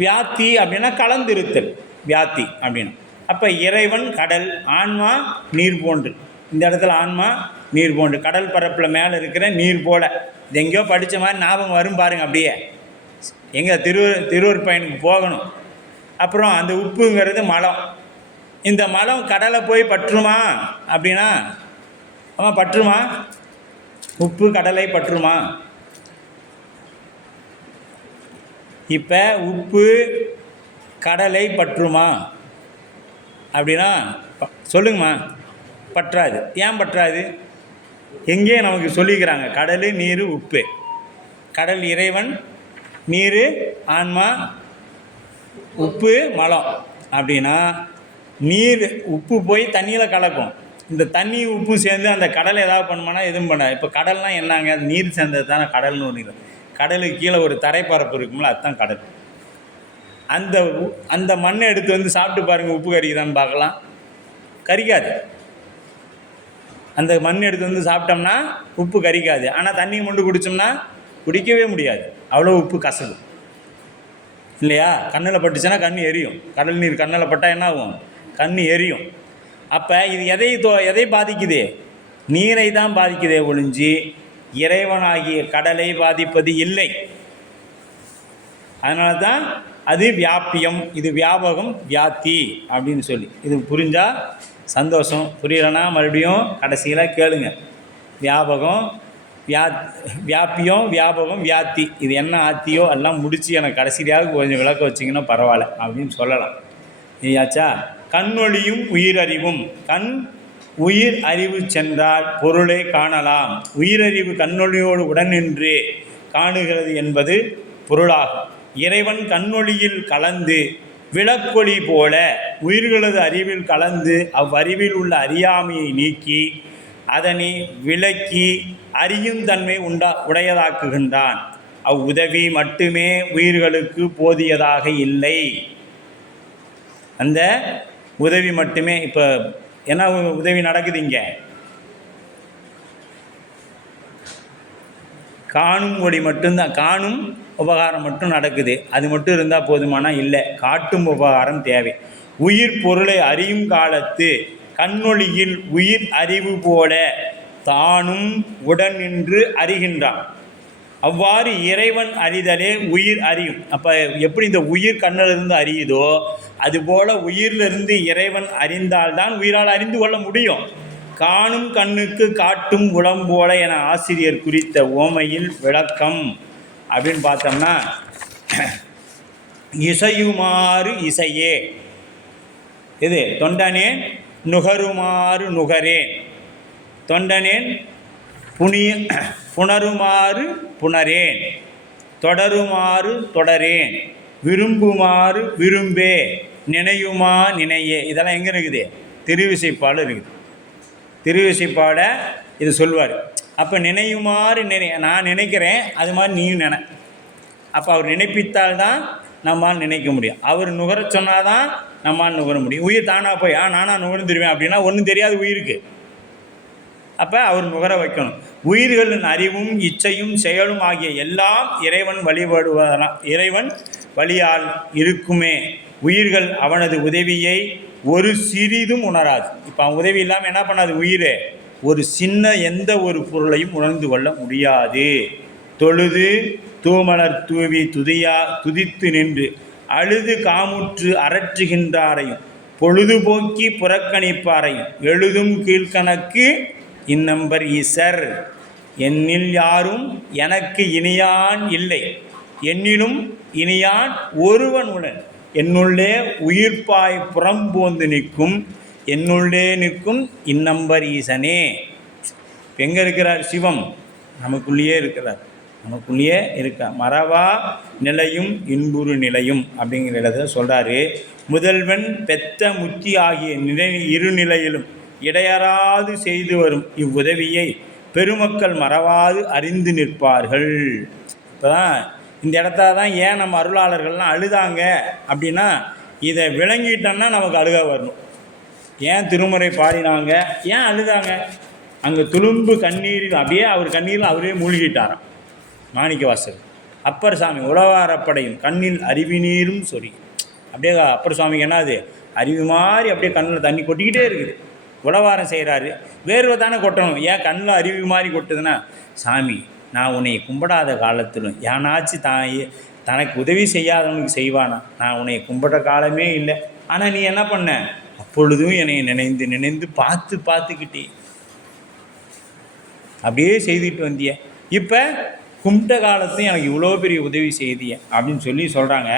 வியாத்தி அப்படின்னா கலந்திருத்தல். வியாத்தி அப்படின்னா அப்போ இறைவன் கடல், ஆன்மா நீர் போன்று. இந்த இடத்துல ஆன்மா நீர் போன்று. கடல் பரப்பில் மேலே இருக்கிற நீர் போல. இது எங்கேயோ படித்த மாதிரி ஞாபகம் வரும் பாருங்கள். அப்படியே எங்கே திருவூர் பயனுக்கு போகணும். அப்புறம் அந்த உப்புங்கிறது மலம். இந்த மலம் கடலை போய் பற்றுமா அப்படின்னா ஆமாம் பற்றுமா? உப்பு கடலை பற்றுமா? இப்போ உப்பு கடலை பற்றுமா அப்படின்னா சொல்லுங்கம்மா. பற்றாது. ஏன் பற்றாது? எங்கேயே நமக்கு சொல்லிக்கிறாங்க. கடல், நீர், உப்பு. கடல் இறைவன், நீர் ஆன்மா, உப்பு மலம். அப்படின்னா நீர் உப்பு போய் தண்ணியில் கலக்கும். இந்த தண்ணி உப்பு சேர்ந்து அந்த கடலை ஏதாவது பண்ணுமானா எதுவும் பண்ணாது. இப்போ கடல்னால் என்னங்க? அது நீர் சேர்ந்தது தானே கடல்னு ஒன்று. கடலுக்கு கீழே ஒரு தரைப்பரப்பு இருக்குங்களா, அதுதான் கடல். அந்த மண்ணை எடுத்து வந்து சாப்பிட்டு பாருங்கள், உப்பு கறிக்குதான்னு பார்க்கலாம். கறிக்காது. அந்த மண் எடுத்து வந்து சாப்பிட்டோம்னா உப்பு கறிக்காது. ஆனால் தண்ணியை மட்டும் குடித்தோம்னா குடிக்கவே முடியாது, அவ்வளோ உப்பு கசகு இல்லையா? கண்ணில் பட்டுச்சுன்னா கண் எரியும். கடல் நீர் கண்ணில் பட்டால் என்ன ஆகும்? கண் எரியும். அப்போ இது எதை பாதிக்குது? நீரை தான் பாதிக்குதே ஒழிஞ்சு இறைவனாகிய கடலை பாதிப்பது இல்லை. அதனால தான் அது வியாபியம், இது வியாபகம், வியாத்தி அப்படின்னு சொல்லி. இது புரிஞ்சால் சந்தோஷம். புரியலைன்னா மறுபடியும் கடைசியில் கேளுங்க. வியாபகம், வியாபியம், வியாபகம், வியாத்தி, இது என்ன ஆத்தியோ எல்லாம் முடித்து எனக்கு கடைசியாக கொஞ்சம் விளக்க வச்சிங்கன்னா பரவாயில்ல அப்படின்னு சொல்லலாம். இல்லையாச்சா? கண்ணொளியும் உயிரறிவும். கண் உயிர் அறிவு சென்றால் பொருளை காணலாம். உயிரறிவு கண்ணொளியோடு உடனின்று காணுகிறது என்பது பொருளாகும். இறைவன் கண்ணொளியில் கலந்து விளக்கொளி போல உயிர்களது அறிவில் கலந்து அவ்வறிவில் உள்ள அறியாமையை நீக்கி அதனை விளக்கி அறியும் தன்மை உடையதாக்குகின்றான். அவ்வுதவி மட்டுமே உயிர்களுக்கு போதியதாக இல்லை. அந்த உதவி மட்டுமே. இப்போ என்ன உதவி நடக்குது இங்கே? காணும் ஒளி மட்டும்தான், காணும் உபகாரம் மட்டும் நடக்குது. அது மட்டும் இருந்தால் போதுமானா இல்லை, காட்டும் உபகாரம் தேவை. உயிர் பொருளை அறியும் காலத்து கண்ணொளியில் உயிர் அறிவு போல தானும் உடன் நின்று அறிகின்றான். அவ்வாறு இறைவன் அறிதலே உயிர் அறியும். அப்போ எப்படி இந்த உயிர் கண்ணிலிருந்து அறியுதோ அதுபோல் உயிரிலிருந்து இறைவன் அறிந்தால்தான் உயிரால் அறிந்து கொள்ள முடியும். காணும் கண்ணுக்கு காட்டும் உளம் போல என ஆசிரியர் குறித்த ஓமையில் விளக்கம் அப்படின்னு பார்த்தோம்னா, இசையுமாறு இசையே, இது தொண்டனேன் நுகருமாறு நுகரேன், தொண்டனேன் புணருமாறு புணரேன், தொடருமாறு தொடரேன், விரும்புமாறு விரும்பே, நினையுமா நினையே. இதெல்லாம் எங்கே இருக்குது? திருவிசைப்பாடு இருக்குது. திருவிசைப்பாட இது சொல்வார். அப்போ நினையுமாறு நான் நினைக்கிறேன், அது மாதிரி நீயும் நினை. அப்போ அவர் நினைப்பித்தால்தான் நம்மால் நினைக்க முடியும். அவர் நுகர சொன்னால் தான் நம்மால் நுகர முடியும். உயிர் தானாக போய் நானாக நுகர்ந்துருவேன் அப்படின்னா ஒன்றும் தெரியாது உயிருக்கு. அப்போ அவர் நுகர வைக்கணும். உயிர்களின் அறிவும் இச்சையும் செயலும் ஆகிய எல்லாம் இறைவன் வழியால் இருக்குமே. உயிர்கள் அவனது உதவியை ஒரு சிறிதும் உணராது. இப்போ அவன் உதவி இல்லாமல் என்ன பண்ணாது உயிர்? ஒரு சின்ன எந்த ஒரு பொருளையும் உணர்ந்து கொள்ள முடியாது. தொழுது தூமலர் தூவி துதித்து நின்று அழுது காமுற்று அரற்றுகின்றாரையும் பொழுதுபோக்கி புறக்கணிப்பாரையும் எழுதும் கீழ்கணக்கு இந்நம்பர் ஈசர். என்னில் யாரும் எனக்கு இனியான் இல்லை, என்னிலும் இனியான் ஒருவன் உடன். என்னுள்ளே உயிர்ப்பாய் புறம்போந்து நிற்கும், என்னுள்ளே நிற்கும் இந்நம்பர் ஈசனே. எங்கே இருக்கிறார்? சிவம் நமக்குள்ளேயே இருக்கிறார். நமக்குள்ளேயே இருக்க. மறவா நிலையும் இன்புறு நிலையும் அப்படிங்கிறத சொல்கிறாரு. முதல்வன் பெத்த முத்தி ஆகிய இருநிலையிலும் இடையறாது செய்து வரும் இவ்வுதவியை பெருமக்கள் மறவாது அறிந்து நிற்பார்கள். இப்போ தான் இந்த இடத்துல தான் ஏன் நம்ம அருளாளர்கள்லாம் அழுதாங்க அப்படின்னா, இதை விளங்கிட்டோம்னா நமக்கு அழுக வரணும். ஏன் திருமுறை பாடினாங்க, ஏன் அழுதாங்க? அங்கே துளும்பு கண்ணீரில் அப்படியே அவர் கண்ணீரில் அவரே மூழ்கிட்டாராம் மாணிக்கவாசகர். அப்பர் சாமி உழவாரப்படையும் கண்ணில் அறிவு நீரும் சொறி. அப்படியே அப்பர் சுவாமிக்கு என்னது, அறிவு மாதிரி அப்படியே கண்ணில் தண்ணி கொட்டிக்கிட்டே இருக்குது. உழவாரம் செய்கிறாரு, வேர்வை தானே கொட்டணும். ஏன் கண்ணில் அறிவு மாதிரி கொட்டுதுன்னா, சாமி நான் உன்னை கும்பிடாத காலத்திலும் ஏனாச்சும் தனக்கு உதவி செய்யாதவனுக்கு செய்வானா? நான் உன்னை கும்பிட காலமே இல்லை. ஆனால் நீ என்ன பண்ண, அப்பொழுதும் என்னை நினைந்து நினைந்து பார்த்துக்கிட்டே அப்படியே செய்துட்டு வந்திய. இப்போ கும்பிட்ட காலத்தையும் எனக்கு இவ்வளோ பெரிய உதவி செய்திய அப்படின்னு சொல்லி சொல்கிறாங்க.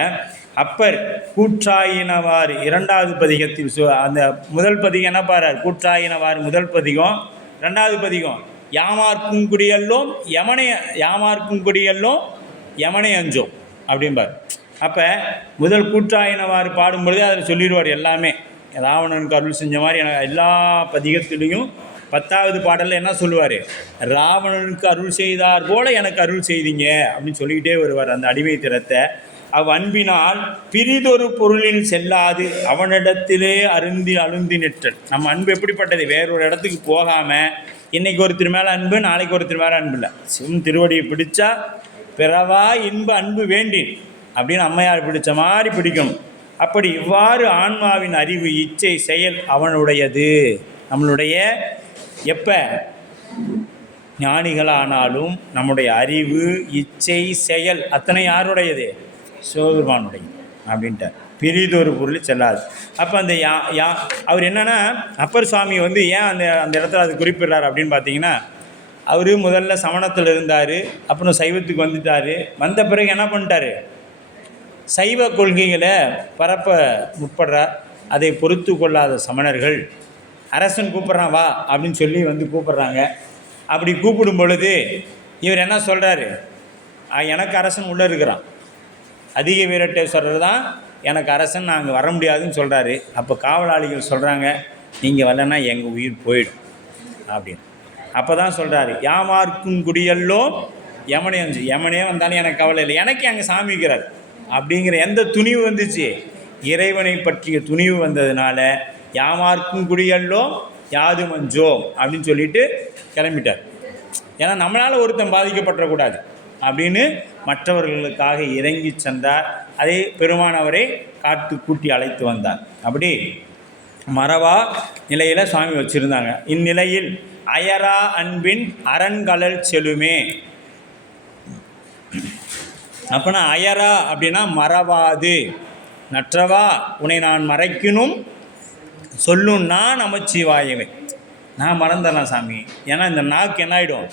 அப்பர் கூற்றாயினவாறு இரண்டாவது பதிகத்தில் அந்த முதல் பதிகம் என்ன பாரு, கூற்றாயினவாறு முதல் பதிகம். ரெண்டாவது பதிகம் யாமார்க்கும் குடியல்லோம் யமனை அஞ்சோம் அப்படின்பார். அப்போ முதல் கூற்றாயினவாறு பாடும்பொழுது அதில் சொல்லிடுவார் எல்லாமே. ராவணனுக்கு அருள் செஞ்ச மாதிரி எனக்கு எல்லா பதிகத்திலையும் 10வது பாடலில் என்ன சொல்லுவார், ராவணனுக்கு அருள் செய்தார் போல எனக்கு அருள் செய்தீங்க அப்படின்னு சொல்லிக்கிட்டே வருவார். அந்த அடிமை திறத்தை அவ்வன்பினால் பிரிதொரு பொருளில் செல்லாது அவனிடத்திலே அழுந்தி நிற்றல். நம்ம அன்பு எப்படிப்பட்டது, வேறொரு இடத்துக்கு போகாமல் இன்றைக்கி ஒருத்தர் மேலே அன்பு, நாளைக்கு ஒருத்தர் மேலே அன்பு இல்லை. சிவன் திருவடியை பிடிச்சா பிறவா இன்ப அன்பு வேண்டின் அப்படின்னு அம்மையார் பிடிச்ச மாதிரி பிடிக்கணும். அப்படி இவ்வாறு ஆன்மாவின் அறிவு இச்சை செயல் அவனுடையது. நம்மளுடைய எப்போ ஞானிகளானாலும் நம்முடைய அறிவு இச்சை செயல் அத்தனை யாருடையது, சிவபெருமானுடையது அப்படின்ட்டார். பிரிதொரு பொருள் செல்லாது. அப்போ அந்த அவர் என்னென்னா, அப்பர் சுவாமி ஏன் அந்த இடத்துல அது குறிப்பிடுறார் அப்படின்னு பார்த்தீங்கன்னா, அவர் முதல்ல சமணத்தில் இருந்தார், அப்புறம் சைவத்துக்கு வந்துட்டார். வந்த பிறகு என்ன பண்ணிட்டார், சைவ கொள்கைகளை பரப்ப முற்படுறார். அதை பொறுத்து கொள்ளாத சமணர்கள் அரசன் கூப்பிட்றான் வா அப்படின்னு சொல்லி கூப்பிட்றாங்க. அப்படி கூப்பிடும் பொழுது இவர் என்ன சொல்கிறாரு, எனக்கு அரசன் உள்ளே இருக்கிறான், அதிக வீரட்டேஸ்வரர் தான் எனக்கு அரசன், நான் அங்கே வர முடியாதுன்னு சொல்கிறாரு. அப்போ காவலாளிகள் சொல்கிறாங்க, நீங்கள் வரலன்னா எங்கள் உயிர் போயிடும் அப்படின்னு. அப்போ தான் சொல்கிறாரு, யாமார்க்கும் குடியல்லோ யமனே அஞ்சு. யமனே வந்தாலும் எனக்கு கவலை இல்லை, எனக்கு அங்கே சாமி இருக்கிறார் அப்படிங்கிற எந்த துணிவு வந்துச்சு, இறைவனை பற்றிய துணிவு வந்ததுனால யாமார்க்கும் குடியல்லோ யாது மஞ்சோ அப்படின்னு சொல்லிட்டு கிளம்பிட்டார். ஏன்னா நம்மளால் ஒருத்தன் பாதிக்கப்படக்கூடாது அப்படின்னு மற்றவர்களுக்காக இறங்கி சென்றார். அதே பெருமானவரை கூட்டி அழைத்து வந்தார். அப்படி மறவா நிலையில் சுவாமி வச்சுருந்தாங்க. இந்நிலையில் அயரா அன்பின் அரண்கலல் செலுமே. அப்போனா அயரா அப்படின்னா மறவாது, நற்றவா உன்னை நான் மறைக்கணும் சொல்லுன்னா நமச்சிவாயவே. நான் மறந்துடலாம் சாமி, ஏன்னா இந்த நாக்கு என்ன ஆகிடும்,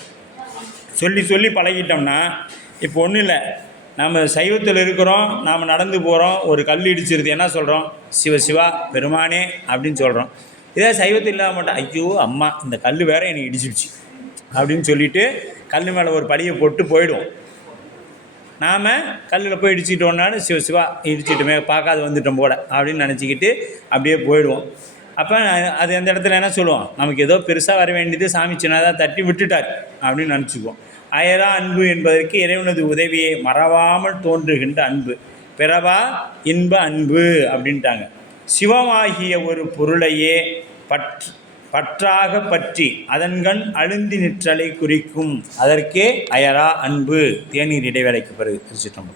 சொல்லி பழகிட்டோம்னா. இப்போ ஒன்றும் இல்லை, நம்ம சைவத்தில் இருக்கிறோம், நாம் நடந்து போகிறோம், ஒரு கல் இடிச்சிருது, என்ன சொல்கிறோம், சிவா பெருமானே அப்படின்னு சொல்கிறோம். இதே சைவத்தில் இல்லாம மாட்டோம், ஐயோ அம்மா இந்த கல் வேறு எனக்கு இடிச்சிடுச்சு அப்படின்னு சொல்லிவிட்டு கல் மேலே ஒரு படியை போட்டு போயிடுவோம். நாம் கல்லில் போய் இடிச்சிட்டோன்னாலும் சிவா இடிச்சிட்டுமே பார்க்காது வந்துட்டோம் போல அப்படின்னு நினச்சிக்கிட்டு அப்படியே போயிடுவோம். அப்போ அது அந்த இடத்துல என்ன சொல்லுவோம், நமக்கு ஏதோ பெருசாக வர வேண்டியது சாமி சின்னதாக தட்டி விட்டுட்டார் அப்படின்னு நினச்சிக்குவோம். அயரா அன்பு என்பதற்கு இறைவனது உதவியை மறவாமல் தோன்றுகின்ற அன்பு, பிறவா இன்ப அன்பு அப்படின்ட்டாங்க. சிவமாகிய ஒரு பொருளையே பற்றாக பற்றி அதன்கண் அழுந்தி நிற்றலை குறிக்கும். அதற்கே அயரா அன்பு. தேநீர் இடைவேளைக்கு பிறகு திருச்சிட்டோம்.